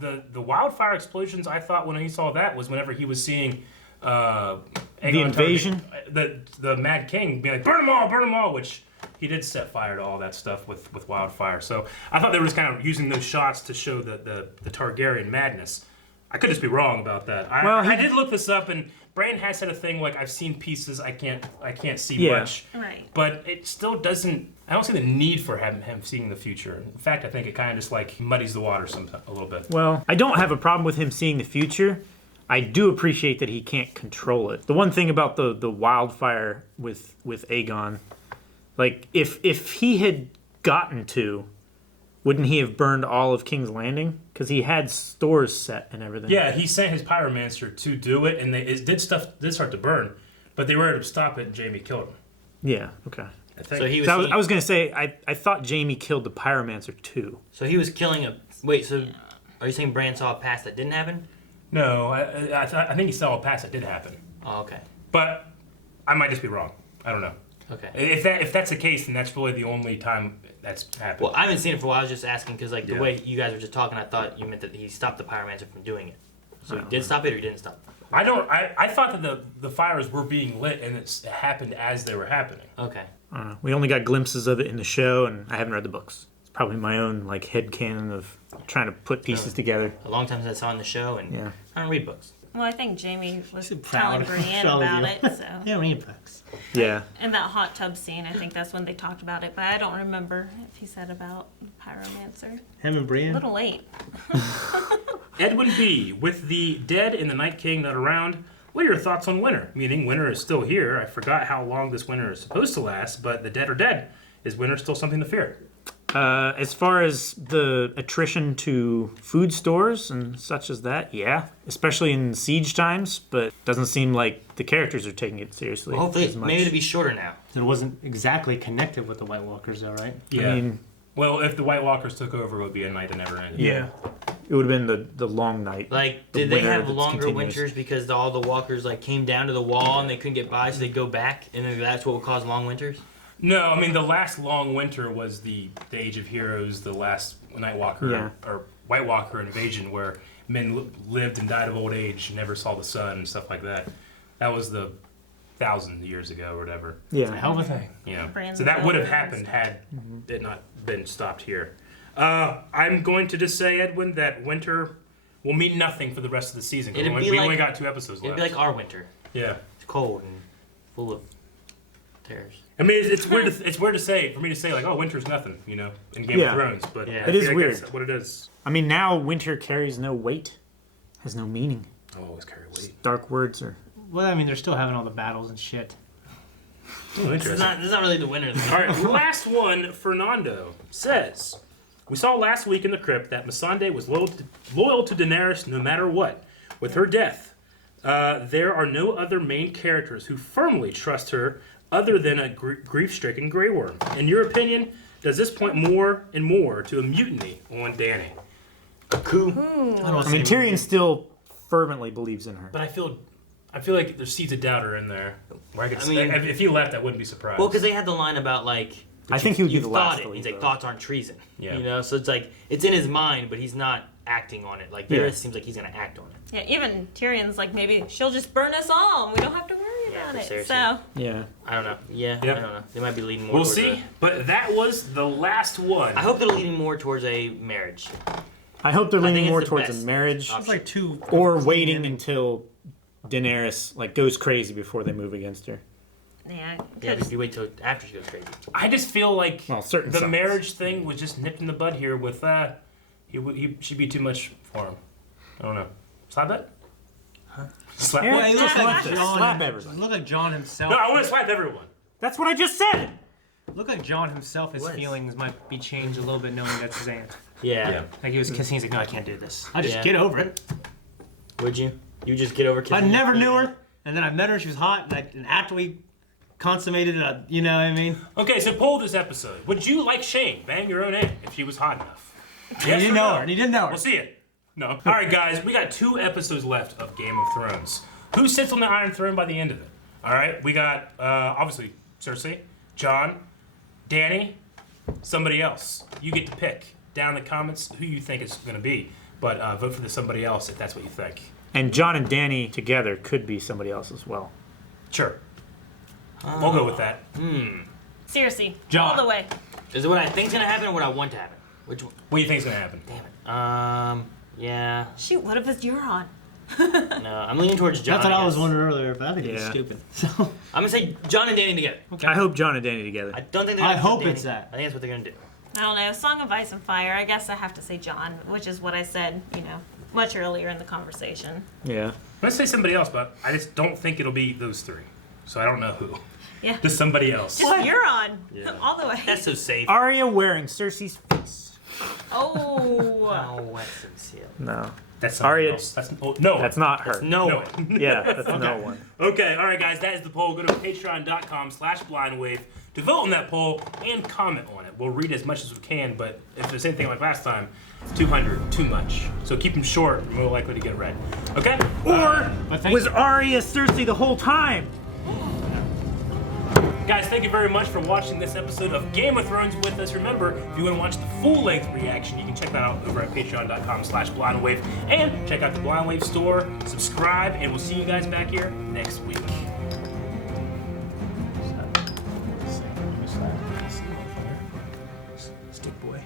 the wildfire explosions, I thought when he saw that was whenever he was seeing The Aegon invasion? the Mad King being like, burn them all, which he did set fire to all that stuff with wildfire. So I thought they were just kind of using those shots to show the Targaryen madness. I could just be wrong about that. I did look this up, and Bran has said a thing like, I've seen pieces, I can't see much. Right. But it still doesn't, I don't see the need for him seeing the future. In fact, I think it kind of just like muddies the water a little bit. Well, I don't have a problem with him seeing the future. I do appreciate that he can't control it. The one thing about the wildfire with Aegon, like if he had gotten to, wouldn't he have burned all of King's Landing? Because he had stores set and everything. Yeah, he sent his pyromancer to do it, and it did start to burn, but they were able to stop it, and Jaime killed him. Yeah. Okay. I think. So he was. I was gonna say I thought Jaime killed the pyromancer too. So he was killing a. Wait. So are you saying Bran saw a past that didn't happen? No, I think he saw a pass that did happen, Oh, okay. but I might just be wrong. I don't know. Okay. If that's the case, then that's really the only time that's happened. Well, I haven't seen it for a while. I was just asking because, like, the Yeah. way you guys were just talking, I thought you meant that he stopped the pyromancer from doing it. So he did stop it, or he didn't stop it? I thought that the fires were being lit, and it happened as they were happening. Okay. I don't know. We only got glimpses of it in the show, and I haven't read the books. It's probably my own like headcanon of trying to put pieces together. A long time since I saw it in the show, and Yeah. I don't read books. Well, I think Jamie was proud telling of Brienne all of about you. it, so. Yeah, read books. Yeah. In that hot tub scene, I think that's when they talked about it, but I don't remember if he said about Pyromancer. Him and A Brienne. little late. Edwin B. With the dead and the Night King not around, what are your thoughts on winter? Meaning winter is still here. I forgot how long this winter is supposed to last, but the dead are dead. Is winter still something to fear? As far as the attrition to food stores and such as that, yeah, especially in siege times, but doesn't seem like the characters are taking it seriously. Well, hopefully, as much. maybe it'll be shorter now. It wasn't exactly connected with the White Walkers, though, right? Yeah. I mean, Well, if the White Walkers took over, it would be a night that never ended. yeah, it would have been the long night. Like, The did they winter have that's longer continuous. winters because all the walkers like came down to the wall and they couldn't get by, so they go back, and then that's what would cause long winters? No, I mean the last long winter was the Age of Heroes, the last Night Walker Yeah. or White Walker invasion, where men lived and died of old age, never saw the sun and stuff like that. That was the 1,000 years ago or whatever. Yeah. It's a hell of a thing. You know, Brands so that and would have Velvet and happened had it not been stopped here. I'm going to just say, Edwin, that winter will mean nothing for the rest of the season. 'Cause It'd be we like- only got 2 episodes It'd left. be like our winter. Yeah. It's cold and full of tears. I mean, it's weird. It's weird to say for me to say like, oh, winter's nothing, you know, in Game Yeah. of Thrones. But Yeah. I It is feel like weird. that's what it is. I mean, now winter carries no weight, has no meaning. I'll always carry weight. Dark words are. Well, I mean, they're still having all the battles and shit. Oh, This is not really the winter. All right, last one. Fernando says, "We saw last week in the crypt that Missandei was loyal to Daenerys no matter what. With her death, there are no other main characters who firmly trust her other than a grief-stricken Grey Worm. In your opinion, does this point more and more to a mutiny on Dany? A coup? I mean, Tyrion still fervently believes in her. But I feel like there's seeds of doubt are in there. Where I mean- if he left, I wouldn't be surprised. Well, because they had the line about like. I think he would be you the thought last it. to leave, He's like, though. thoughts aren't treason. Yeah. You know, so it's like it's in his mind, but he's not acting on it. Like Yeah. Varys seems like he's gonna act on it. Yeah, even Tyrion's like, maybe she'll just burn us all and we don't have to worry Yeah, Got for it. Cersei. So Yeah. I don't know. Yeah, Yep. I don't know. They might be leading more. We'll towards see. But that was the last one. I hope they're leading more towards a marriage. I hope they're I think leaning it's more the towards best a marriage, It's like two. or waiting until Daenerys like goes crazy before they move against her. yeah, Yeah, if you wait till after she goes crazy. I just feel like Well, certain the signs. marriage thing was just nipped in the bud here with he should be too much for him. I don't know. Slap it? Slap Yeah, it? he looks Slap like this. Slap It everybody. looked like John himself. No, I want to slap everyone. That's what I just said. Looked like John himself. His What? feelings might be changed a little bit, knowing that's his aunt. Yeah. Like he was kissing. He's like, no, I can't do this. I just Yeah. get over it. Would you? You just get over I kissing never your knew friend? her, and then I met her. She was hot, and after we consummated it, you know what I mean? Okay, so poll this episode. Would you like Shane bang your own aunt if she was hot enough? He didn't know her. And he didn't know her. We'll see it. No. All right, guys, we got 2 episodes left of Game of Thrones. Who sits on the Iron Throne by the end of it? All right, we got obviously Cersei, Jon, Dany, somebody else. You get to pick down in the comments who you think it's going to be, but vote for the somebody else if that's what you think. And Jon and Dany together could be somebody else as well. Sure. We'll go with that. seriously, John. all the way. Is it what I think's gonna happen or what I want to happen? Which one? What do you think's going to happen? Damn it. Yeah. Shoot, what if it's Euron? No, I'm leaning towards Jon. That's what I was guess. wondering earlier, but I think it's Yeah. stupid. So I'm gonna say Jon and Dany together. I hope Jon and Dany together. I don't think they're I gonna hope put Dany. it's that. I think that's what they're gonna do. I don't know. Song of Ice and Fire. I guess I have to say John, which is what I said, much earlier in the conversation. Yeah. I'm going to say somebody else, but I just don't think it'll be those 3. So I don't know who. Yeah. Just somebody else. Just Euron. Yeah. All the way. That's so safe. Arya wearing Cersei's face. Oh. Oh, that's sincere. No. That's somebody Arya. else. No. That's not her. No. No. one. Yeah, that's no one. Okay, all right, guys, that is the poll. Go to patreon.com/blindwave to vote on that poll and comment on it. We'll read as much as we can, but if there's anything like last time, 200, too much. So keep them short, and more likely to get read. Okay? Or thank was you. Arya Cersei the whole time? Guys, thank you very much for watching this episode of Game of Thrones with us. Remember, if you want to watch the full-length reaction, you can check that out over at patreon.com/blindwave. And check out the Blind Wave store, subscribe, and we'll see you guys back here next week. Stick boy.